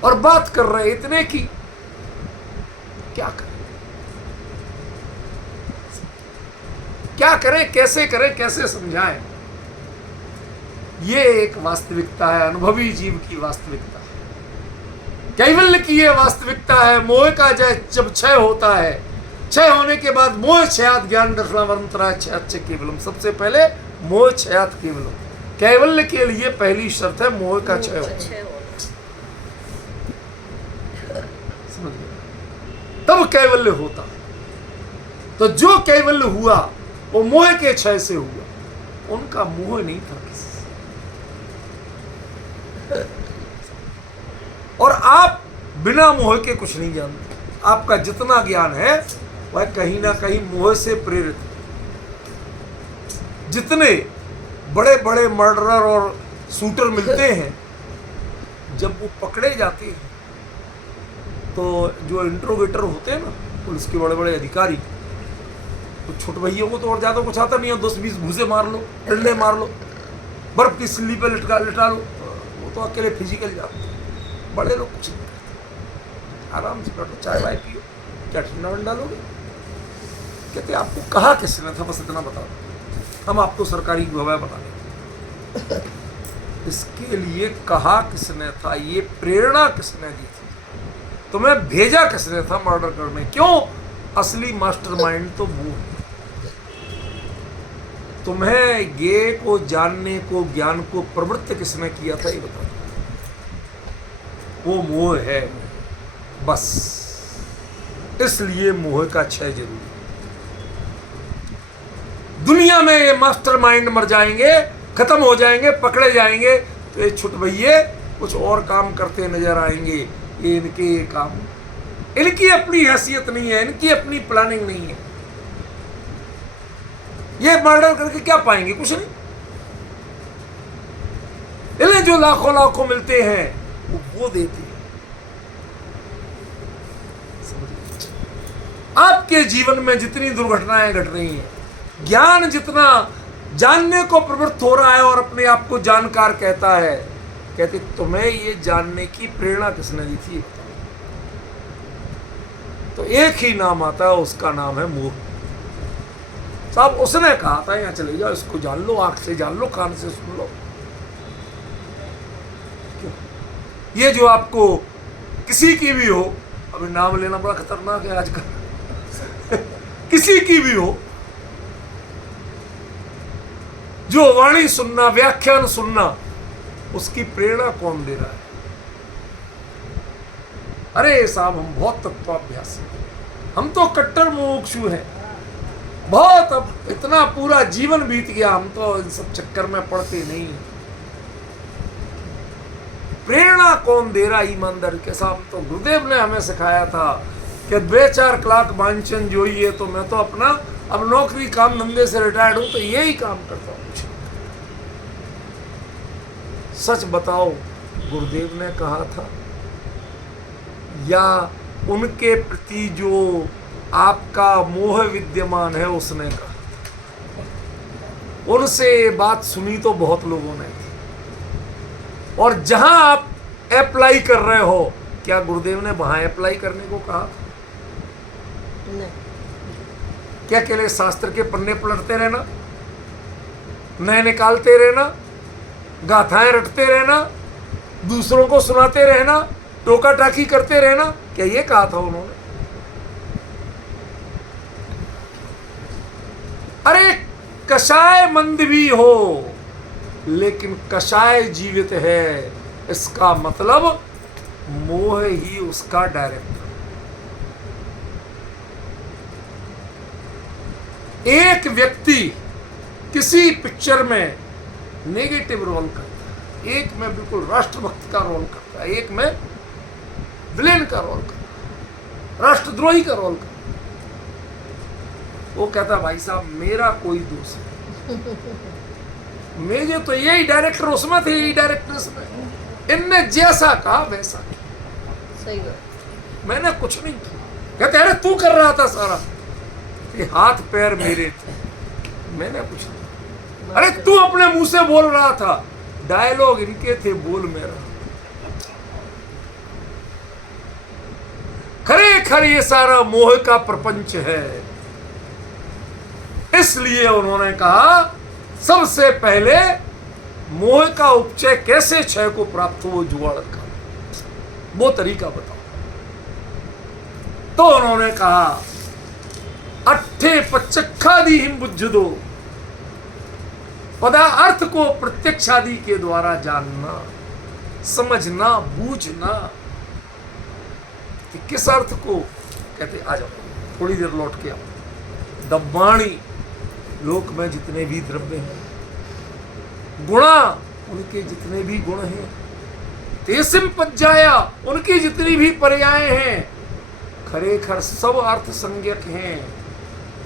और बात कर रहे इतने की, क्या करें? क्या करें, कैसे करें, कैसे समझाएं? ये एक वास्तविकता है, अनुभवी जीव की वास्तविकता है कैवल्य की ये वास्तविकता है। मोह का जब क्षय होता है, क्षय होने के बाद मोह क्षयात ज्ञान दर्शनावंतरा क्षयात केवलम। सबसे पहले मोह क्षयात केवलम। कैवल्य के लिए पहली शर्त है मोह का क्षय होना। समझ गए? तब कैवल्य होता। तो जो कैवल्य हुआ वो मोह के क्षय से हुआ, उनका मोह नहीं था किसी से। और आप बिना मोह के कुछ नहीं जानते। आपका जितना ज्ञान है वह कहीं ना कहीं मोह से प्रेरित है। जितने बड़े बड़े मर्डरर और शूटर मिलते हैं, जब वो पकड़े जाते हैं तो जो इंट्रोगेटर होते हैं ना, पुलिस के बड़े बड़े अधिकारी, तो छोटे भैया को तो और ज्यादा कुछ आता नहीं है। 10-20 घूसे मार लो, डंडे मार लो, बर्फ की सिल्ली पे लिटा लो, वो तो अकेले फिजिकल जाते हैं। बड़े लोग कुछ नहीं, आराम से बैठो, चाय वाय पियो, क्या ठंडा वंडा लोगे। कहते आपको कहा किसने था, बस इतना बताओ, हम आपको सरकारी गवाह बता दें। इसके लिए कहा किसने था, ये प्रेरणा किसने दी थी, तुम्हें भेजा किसने था मर्डर करने? क्यों? असली मास्टरमाइंड तो वो है। तुम्हें ये को जानने को, ज्ञान को प्रवृत्त किसने किया था, ये बताओ। वो मोह है बस। इसलिए मोह का क्षय जरूरी है। दुनिया में ये मास्टरमाइंड मर जाएंगे, खत्म हो जाएंगे, पकड़े जाएंगे, तो ये छुट भैये कुछ और काम करते नजर आएंगे। ये इनके काम, इनकी अपनी हैसियत नहीं है, इनकी अपनी प्लानिंग नहीं है। ये मर्डर करके क्या पाएंगे? कुछ नहीं। इन्हें जो लाखों लाखों मिलते हैं वो देते हैं। आपके जीवन में जितनी दुर्घटनाएं घट रही हैं, ज्ञान जितना जानने को प्रवृत्त हो रहा है और अपने आप को जानकार कहता है, कहते तुम्हें ये जानने की प्रेरणा किसने दी थी? तो एक ही नाम आता है, उसका नाम है मोह। साहब उसने कहा था यहाँ चले जाओ, इसको जान लो, आंख से जान लो, कान से सुन लो। क्यों? ये जो आपको किसी की भी हो, अभी नाम लेना बड़ा खतरनाक है आजकल, किसी की भी हो, जो वाणी सुनना, व्याख्यान सुनना, उसकी प्रेरणा कौन दे रहा है? अरे साहब हम बहुत तत्वाभ्यासी, हम तो कट्टर मुमुक्षु हैं, बहुत, अब इतना पूरा जीवन बीत गया, हम तो इन सब चक्कर में पड़ते नहीं। प्रेरणा कौन दे रहा? ईमानदारी के साथ तो गुरुदेव ने हमें सिखाया था कि 2-4 लाख वांछन जो ही है, तो मैं तो अपना अब नौकरी काम धंधे से रिटायर्ड हूं, तो यही काम करता हूं। सच बताओ, गुरुदेव ने कहा था या उनके प्रति जो आपका मोह विद्यमान है उसने कहा? उनसे बात सुनी तो बहुत लोगों ने थी, और जहां आप अप्लाई कर रहे हो, क्या गुरुदेव ने वहां अप्लाई करने को कहा? नहीं। क्या केवल शास्त्र के पन्ने पलटते रहना, नए निकालते रहना, गाथाएं रटते रहना, दूसरों को सुनाते रहना, टोका टाकी करते रहना, क्या ये कहा था उन्होंने? अरे कषाय मंद भी हो लेकिन कषाय जीवित है, इसका मतलब मोह ही उसका डायरेक्टर। एक व्यक्ति किसी पिक्चर में नेगेटिव रोल करता है, एक में बिल्कुल राष्ट्रभक्त का रोल करता है, एक में विलेन का रोल करता है, राष्ट्रद्रोही का रोल करता है। वो कहता भाई साहब मेरा कोई दोष नहीं, मेरे तो यही डायरेक्टर उसमें थे, यही डायरेक्टर इसमें, इनने जैसा कहा वैसा किया, सही बात। मैंने कुछ नहीं किया। कहते अरे तू कर रहा था सारा, ये हाथ पैर मेरे थे, मैंने कुछ नहीं। अरे तू अपने मुंह से बोल रहा था, डायलॉग इनके थे, बोल मेरा। खरे खरे ये सारा मोह का प्रपंच है। इसलिए उन्होंने कहा सबसे पहले मोह का उपचय कैसे क्षय को प्राप्त हो, वो जुगाड़ का। वो तरीका बताओ। तो उन्होंने कहा अट्ठे पचक्खादि हिम बुझ दो, पदार्थ को प्रत्यक्षादि के द्वारा जानना, समझना, बूझना। कि किस अर्थ को कहते? आ जाओ, थोड़ी देर लौट के आओ। दब्बाणी, लोक में जितने भी द्रव्य हैं, गुणा, उनके जितने भी गुण हैं, तेसिम पज्जाया, उनकी जितनी भी पर्याय हैं, खरेखर सब अर्थ संज्ञक हैं।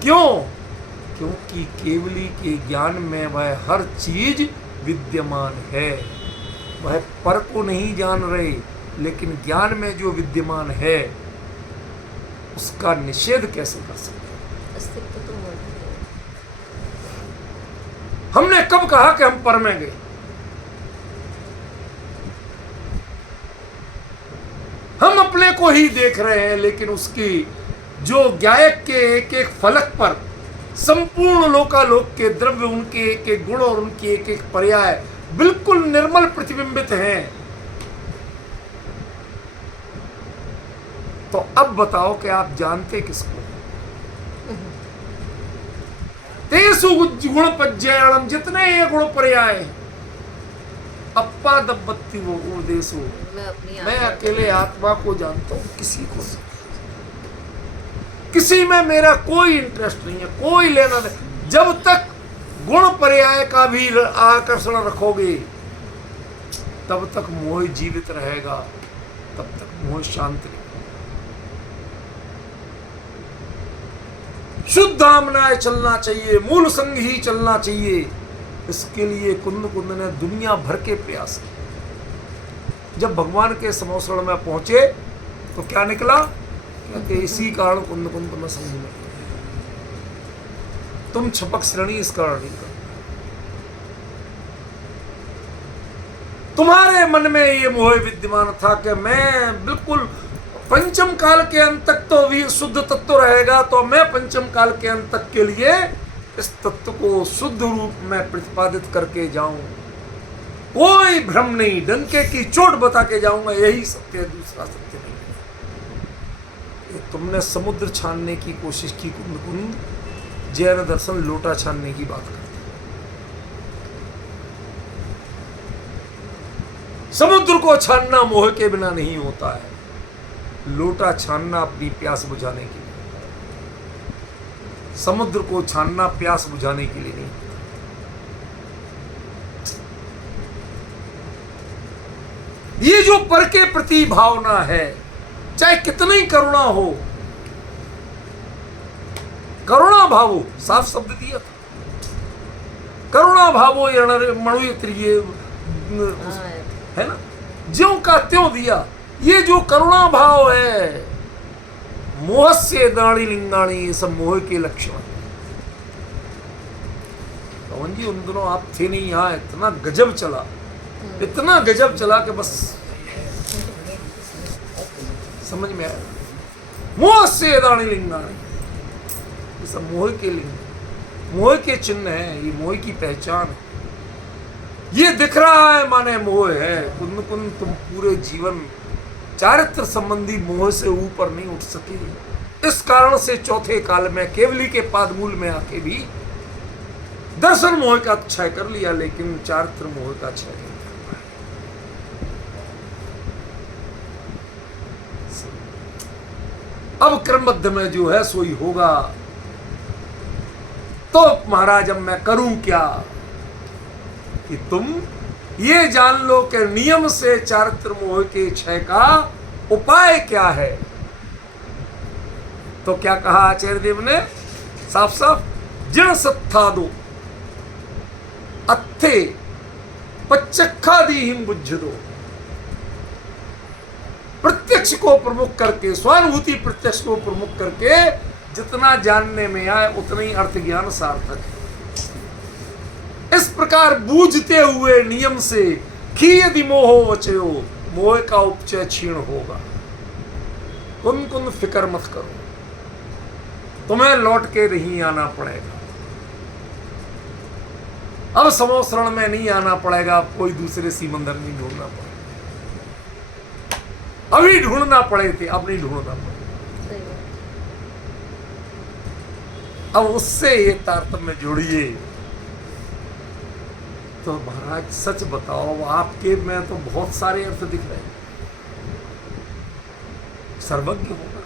क्यों? क्योंकि केवली के ज्ञान में वह हर चीज विद्यमान है। वह पर को नहीं जान रहे, लेकिन ज्ञान में जो विद्यमान है उसका निषेध कैसे कर सकते हैं? अस्तित्व तो मौजूद है। हमने कब कहा कि हम पर में गए? हम अपने को ही देख रहे हैं, लेकिन उसकी जो गायक के एक एक फलक पर संपूर्ण लोकालोक के द्रव्य, उनके एक एक गुण और उनकी एक एक पर्याय बिल्कुल निर्मल प्रतिबिंबित हैं। तो अब बताओ कि आप जानते किसको? तेसु गुण पज्जयाणम, जितने ये गुण पर्याय हैं, अप्पा दब्बत्ति वो देशो, मैं अकेले आत्मा को जानता हूं, किसी को नहीं। किसी में मेरा कोई इंटरेस्ट नहीं है, कोई लेना नहीं। जब तक गुण पर्याय का भी आकर्षण रखोगे तब तक मोह जीवित रहेगा, तब तक मोह शांत नहीं। शुद्ध आमनाय चलना चाहिए, मूल संग ही चलना चाहिए। इसके लिए कुंद कुंद ने दुनिया भर के प्रयास किए। जब भगवान के समोसरण में पहुंचे तो क्या निकला? कहते इसी कारण कुंद कुंद में संग में तुम छपक श्रेणी इस कारण नहीं कर। तुम्हारे मन में ये मोह विद्यमान था कि मैं बिल्कुल पंचम काल के अंत तक तो भी शुद्ध तत्व रहेगा, तो मैं पंचम काल के अंत तक के लिए इस तत्व को शुद्ध रूप में प्रतिपादित करके जाऊं। कोई भ्रम नहीं, डंके की चोट बता के जाऊंगा, यही सत्य है, दूसरा सत्य नहीं। तुमने समुद्र छानने की कोशिश की, कुंद कुंद जैन दर्शन लोटा छानने की बात करते। समुद्र को छानना मोह के बिना नहीं होता है, लोटा छानना अपनी प्यास बुझाने के लिए। समुद्र को छानना प्यास बुझाने के लिए नहीं। ये जो पर के प्रति भावना है, चाहे कितनी करुणा हो, करुणा भावो, साफ शब्द दिया था, करुणा भावो मणुयत्रिय, है ना, ज्यों का त्यों दिया। ये जो करुणा भाव है, मोह से दाणी लिंगाणी, ये सब मोह के लक्षण है। पवन जी उन दिनों आप थे नहीं यहाँ, इतना गजब चला, इतना गजब चला कि बस समझ में आया। मोह से दाणी लिंगाणी, ये सब मोह के लिंग, मोह के चिन्ह है, ये मोह की पहचान है। ये दिख रहा है माने मोह है। कुंद कुंद तुम पूरे जीवन चारित्र संबंधी मोह से ऊपर नहीं उठ सके। इस कारण से चौथे काल में केवली के पादमूल में आके भी दर्शन मोह का क्षय कर लिया, लेकिन चारित्र मोह का क्षय नहीं कर पाए। अब क्रमबद्ध में जो है सोई होगा। तो महाराज अब मैं करूं क्या कि तुम ये जान लो कि नियम से चारित्र मोह के क्षय का उपाय क्या है। तो क्या कहा आचार्य देव ने? साफ साफ, जन सत्था दो अत्थे पच्चखादि हिम बुझ दो। प्रत्यक्ष को प्रमुख करके, स्वानुभूति प्रत्यक्ष को प्रमुख करके जितना जानने में आए उतना ही अर्थ ज्ञान सार्थक है। इस प्रकार बूझते हुए नियम से खीयदि मोहो वचयो, मोह का उपचय क्षीण होगा। कुंद कुंद फिक्र मत करो, तुम्हें लौट के नहीं आना पड़ेगा। अब समोसरण में नहीं आना पड़ेगा, अब कोई दूसरे समंदर नहीं ढूंढना पड़ेगा। अभी ढूंढना पड़े थे, अब नहीं ढूंढना पड़े। सही बात। अब उससे ये तारतम्य जोड़िए तो महाराज सच बताओ, आपके में तो बहुत सारे अर्थ दिख रहे हैं। सर्वज्ञ होगा,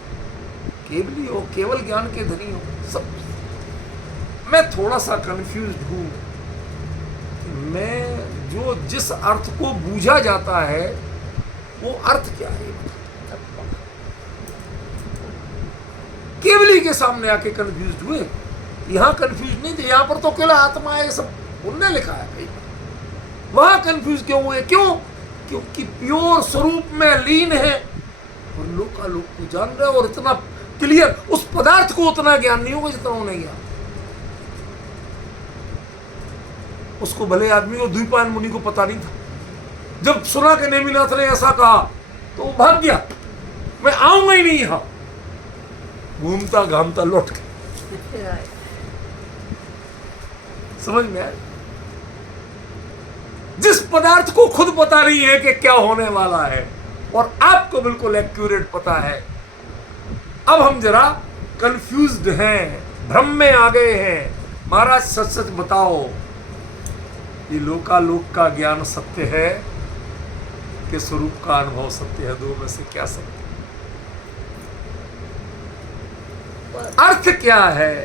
केवली हो, केवल ज्ञान के धनी हो सब। मैं थोड़ा सा कंफ्यूज्ड हूं, मैं जो जिस अर्थ को बूझा जाता है वो अर्थ क्या है? केवली के सामने आके कंफ्यूज्ड हुए। यहां कंफ्यूज नहीं थे, यहां पर तो केवल आत्मा है सब उनने लिखा है भाई। वहां कंफ्यूज क्यों हुए? क्यों? क्योंकि प्योर स्वरूप में लीन है और लोकालोक को जान रहे और इतना क्लियर, उस पदार्थ को उतना ज्ञान नहीं होगा जितना उन्हें ज्ञान। उसको भले आदमी को, द्वीपायन मुनि को पता नहीं था। जब सुना कि नेमिनाथ ने ऐसा कहा तो वो भाग गया, मैं आऊंगा ही नहीं यहां। घूमता घामता लौट गया। समझ में आया? जिस पदार्थ को खुद पता नहीं है कि क्या होने वाला है और आपको बिल्कुल एक्यूरेट पता है, अब हम जरा कंफ्यूज्ड हैं, भ्रम में आ गए हैं। महाराज सच सच बताओ, ये लोकालोक का ज्ञान सत्य है कि स्वरूप का अनुभव सत्य है? दो में से क्या सत्य? अर्थ क्या है?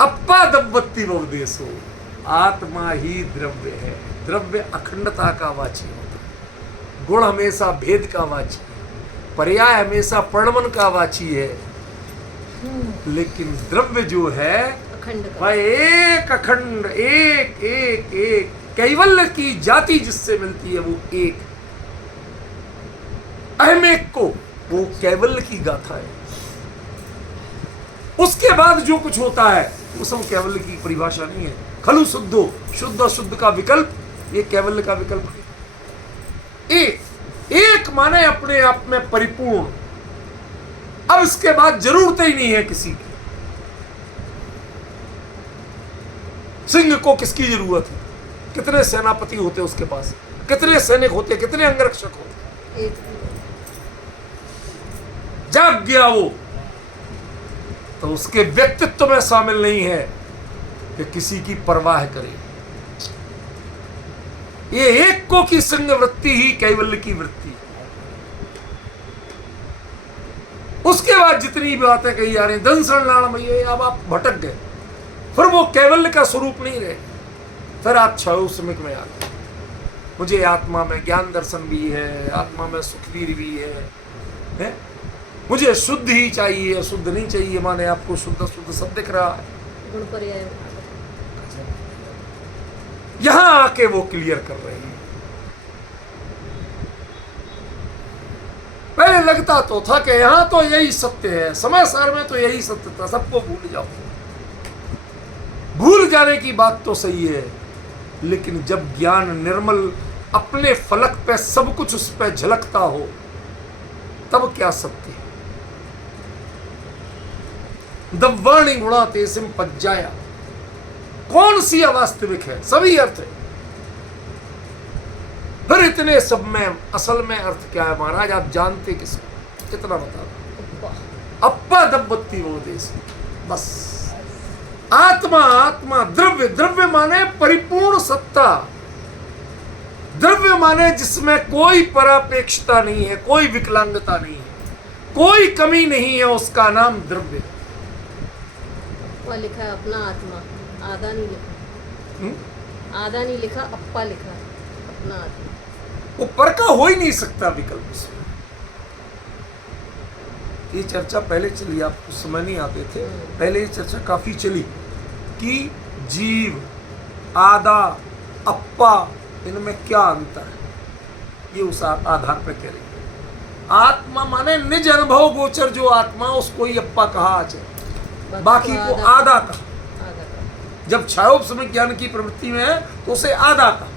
अप्पादवत्ति बहुदेशो, आत्मा ही द्रव्य है। द्रव्य अखंडता का वाची होता है, गुण हमेशा भेद का वाची है, पर्याय हमेशा प्रणमन का वाची है। लेकिन द्रव्य जो है वह एक अखंड, एक एक एक कैवल्य की जाति जिससे मिलती है वो एक अहम एक को, वो कैवल्य की गाथा है। उसके बाद जो कुछ होता है वो सब कैवल्य की परिभाषा नहीं है। खलु शुद्धो, शुद्ध अशुद्ध का विकल्प, ये कैवल्य का विकल्प है। एक माने अपने आप में परिपूर्ण। अब इसके बाद जरूरत ही नहीं है किसी की। सिंह को किसकी जरूरत है? कितने सेनापति होते उसके पास, कितने सैनिक होते, कितने अंगरक्षक होते? जाग गया वो तो उसके व्यक्तित्व में शामिल नहीं है कि किसी की परवाह करे। ये एक को की सिंह वृत्ति ही कैवल्य की वृत्ति है। उसके बाद जितनी भी बातें कही जा रही, दंसन लाण भैया, अब आप भटक गए, फिर वो कैवल्य का स्वरूप नहीं रहे, फिर आप क्षयोसमिक में आ गए। मुझे आत्मा में ज्ञान दर्शन भी है, आत्मा में सुखवीर भी है? मुझे शुद्ध ही चाहिए, अशुद्ध नहीं चाहिए। माने आपको शुद्ध अशुद्ध सब दिख रहा है। गुण पर्याय यहां आके वो क्लियर कर रहे हैं। पहले लगता तो था कि यहां तो यही सत्य है, समय सार में तो यही सत्य था, सबको भूल जाओ। भूल जाने की बात तो सही है, लेकिन जब ज्ञान निर्मल अपने फलक पे सब कुछ उस पे झलकता हो तब क्या सत्य है? दव्वाणी गुणा तेसिम पज्जाया, कौन सी अवास्तविक है? सभी अर्थ है। फिर इतने सब में असल में अर्थ क्या है महाराज? आप जानते किसको? कितना बता दो? अप्पा दब्बत्ती वो देश, बस। आत्मा, आत्मा द्रव्य, द्रव्य माने परिपूर्ण सत्ता, द्रव्य माने जिसमें कोई परापेक्षता नहीं है, कोई विकलांगता नहीं है, कोई कमी नहीं है, उसका नाम द्रव्य। वह लिखा है अपना आत्मा, आधा नहीं लिखा। आधा नहीं लिखा, अप्पा लिखा है, अपना आत्मा। वो पर का हो ही नहीं सकता विकल्प उसमें। ये चर्चा पहले चली, आप उस समय नहीं आते थे, पहले ये चर्चा काफी चली कि जीव, आधा, अप्पा, इनमें क्या अंतर है। ये उस आधार पर कह रही है। आत्मा माने निज अनुभव गोचर जो आत्मा, उसको ही अप्पा कहा आज, बाकी को आधा का। जब क्षयोपशमिक ज्ञान की प्रवृत्ति में है तो उसे आधा का,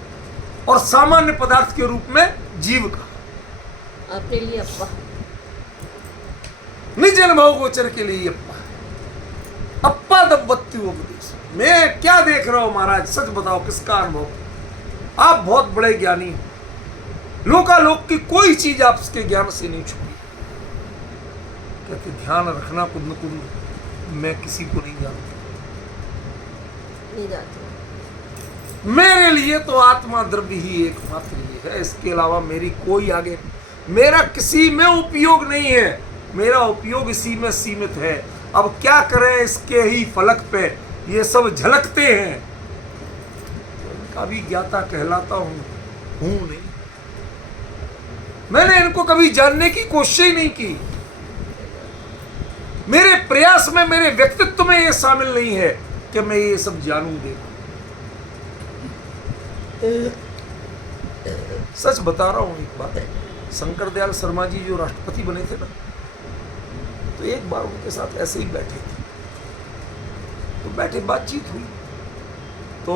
और सामान्य पदार्थ के रूप में जीव का। अपने लिए अप्पा, निज अनुभव गोचर के लिए अप्पा। अप्पा दब्बत्ति उपदेश। मैं क्या देख रहा हूं महाराज? सच बताओ, किसका अनुभव? आप बहुत बड़े ज्ञानी हैं, लोकालोक की कोई चीज आपके ज्ञान से नहीं छुपी। कहते ध्यान रखना कुंद कुंद, मैं किसी को नहीं जानता, नहीं जाते। मेरे लिए तो आत्मा द्रव्य ही एकमात्र ही है, इसके अलावा मेरी कोई आगे, मेरा किसी में उपयोग नहीं है, मेरा उपयोग इसी में सीमित है। अब क्या करें, इसके ही फलक पे ये सब झलकते हैं, इनका भी ज्ञाता कहलाता हूं नहीं। मैंने इनको कभी जानने की कोशिश ही नहीं की, मेरे प्रयास में, मेरे व्यक्तित्व में ये शामिल नहीं है कि मैं ये सब जानूं देखूं। सच बता रहा हूं एक बात, शंकर दयाल शर्मा जी जो राष्ट्रपति बने थे ना, तो एक बार उनके साथ ऐसे ही बैठे थे, तो बैठे बातचीत हुई, तो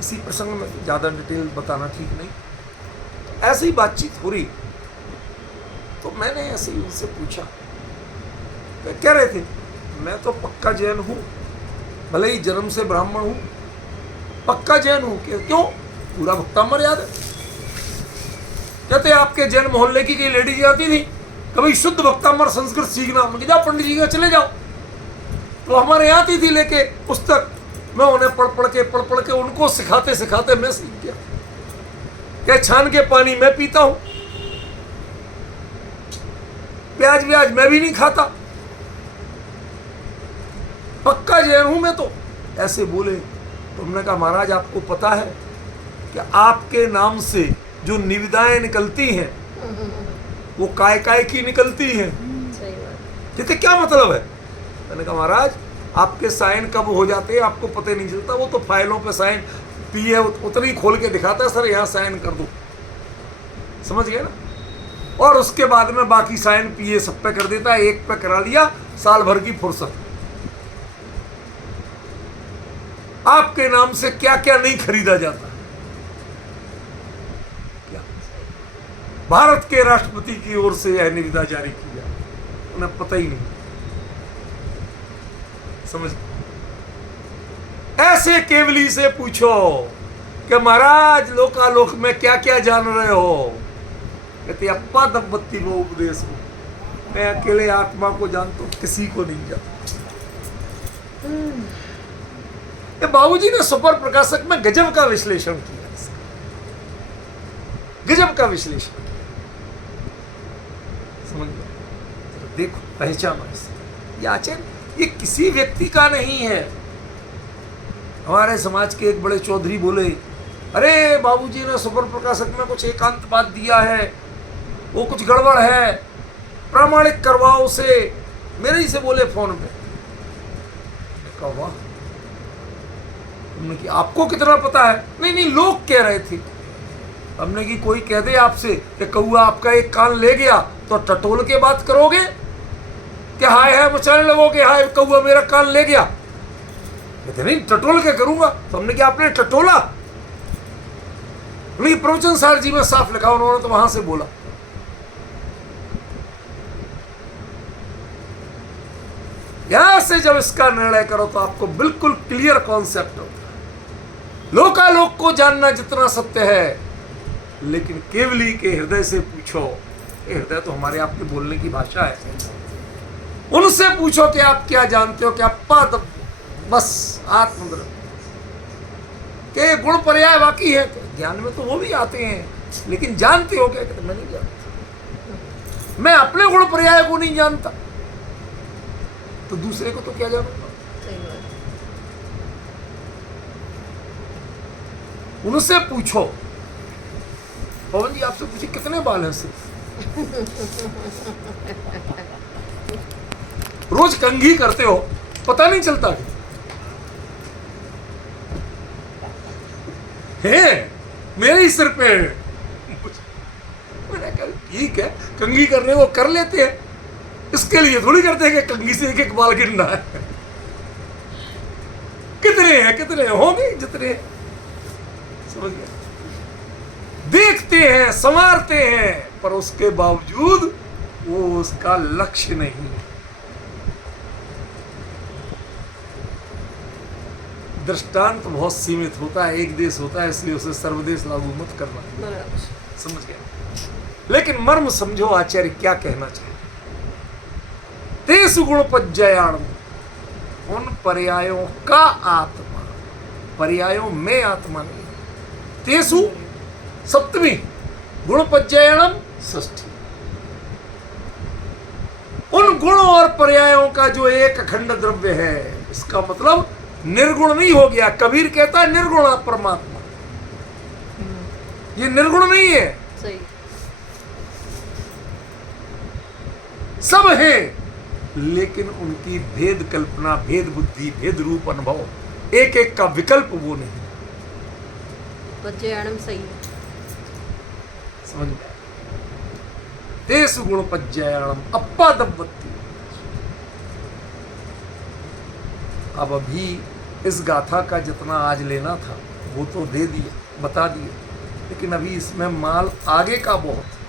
इसी प्रसंग में ज़्यादा डिटेल बताना ठीक नहीं, तो ऐसे ही बातचीत हो रही, तो मैंने ऐसे ही उनसे पूछा, तो कह रहे थे मैं तो पक्का जैन हूँ, भले ही जन्म से ब्राह्मण हूँ, पक्का जैन हूँ। क्यों? पूरा भक्तामर याद है। कहते आपके जैन मोहल्ले की कई लेडीज आती थी, कभी शुद्ध भक्तामर संस्कृत सीखना, मैं जाओ पंडित जी का चले जाओ, तो हमारे यहाँ आती थी लेके पुस्तक, मैं उन्हें पढ़ पढ़ के उनको सिखाते सिखाते मैं सीख गया। क्या छान के पानी मैं पीता हूं, प्याज व्याज मैं भी नहीं खाता, पक्का जैन हूं मैं तो। ऐसे बोले तो हमने कहा महाराज आपको पता है कि आपके नाम से जो निविदाएं निकलती हैं वो काय काय की निकलती हैं। सही बात। कहते क्या मतलब है? मैंने कहा महाराज आपके साइन कब हो जाते हैं आपको पता नहीं चलता, वो तो फाइलों पे साइन पीए उतनी खोल के दिखाता है, सर यहाँ साइन कर दो, समझ गए ना, और उसके बाद में बाकी साइन पीए सब पे कर देता है, एक पे करा दिया, साल भर की फुर्सत। आपके नाम से क्या क्या नहीं खरीदा जाता, क्या भारत के राष्ट्रपति की ओर से यह निविदा जारी की जाए, उन्हें पता ही नहीं, समझ। ऐसे केवली से पूछो कि महाराज लोकालोक में क्या क्या जान रहे हो, कहते अप्पा दम्पत्ति में उपदेश हो, मैं अकेले आत्मा को जानता हूं, किसी को नहीं जानता। बाबूजी ने सुपर प्रकाशक में गजब का विश्लेषण किया, गजब का विश्लेषण किया, समझ गए? देखो पहचानो इसे, ये आचरण ये किसी व्यक्ति का नहीं है। हमारे समाज के एक बड़े चौधरी बोले, अरे बाबूजी ने सुपर प्रकाशक में कुछ एकांत बात दिया है, वो कुछ गड़बड़ है, प्रामाणिक करवाओ उसे। मेरे ही से बोले फोन पे, कहा वाह, हमने कि आपको कितना पता है? नहीं नहीं लोग कह रहे थे। हमने कि कोई कह दे आपसे कि कौआ आपका एक कान ले गया तो टटोल के बात करोगे कि हाय हाय मचाने लगोगे, हाय कौआ मेरा कान ले गया? कहते नहीं टटोल के करूंगा। तो हमने कि आपने टटोला? नहीं, प्रवचन सार जी में साफ लिखा, उन्होंने तो वहां से बोला। यहां से जब इसका निर्णय करो तो आपको बिल्कुल क्लियर कॉन्सेप्ट होता है। लोकालोक को जानना जितना सत्य है, लेकिन केवली के हृदय से पूछो, हृदय तो हमारे आपके बोलने की भाषा है, उनसे पूछो कि आप क्या जानते हो, क्या पद बस आत्मद्रव्य के गुण पर्याय बाकी है, ज्ञान में तो वो भी आते हैं, लेकिन जानते हो क्या? कहते मैं नहीं जानता, मैं अपने गुण पर्याय को नहीं जानता, तो दूसरे को तो क्या जानूंगा? उनसे पूछो। पवन जी आपसे पूछे कितने बाल हैं सिर्फ? रोज कंघी करते हो, पता नहीं चलता है मेरे ही सिर पे। मैंने कहा ठीक है, कंघी करने को कर लेते हैं, इसके लिए थोड़ी करते हैं कि कंघी से एक एक बाल गिरना है। कितने होंगे जितने, समझ गए? देखते हैं, संवारते हैं, पर उसके बावजूद वो उसका लक्ष्य नहीं है। दृष्टांत बहुत सीमित होता है, एक देश होता है, इसलिए उसे सर्वदेश लागू मत करना। समझ गया। लेकिन मर्म समझो आचार्य क्या कहना चाहे। तेसु गुण पज्जयाण, उन पर्यायों का आत्मा, पर्यायों में आत्मा नहीं। तेसु सप्तमी, गुण पज्जयाणम षष्ठी। उन गुणों और पर्यायों का जो एक अखंड द्रव्य है, इसका मतलब निर्गुण नहीं हो गया। कबीर कहता है निर्गुण परमात्मा, ये निर्गुण नहीं है, सही। सब है, लेकिन उनकी भेद कल्पना, भेद बुद्धि, भेद रूप अनुभव, एक एक का विकल्प वो नहीं। पज्जयाणम सही है। समझ में? तेसु गुण पज्जयाणम अप्पादवत्ति। अब अभी इस गाथा का जितना आज लेना था वो तो दे दिया, बता दिया, लेकिन अभी इसमें माल आगे का बहुत है,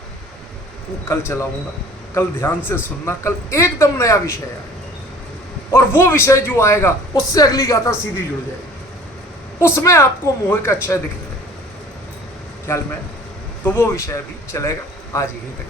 वो कल चलाऊंगा। कल ध्यान से सुनना, कल एकदम नया विषय आएगा, और वो विषय जो आएगा उससे अगली गाथा सीधी जुड़ जाएगी, उसमें आपको मोह का क्षय दिख जाएगा ख्याल में। तो वो विषय भी चलेगा। आज यहीं तक।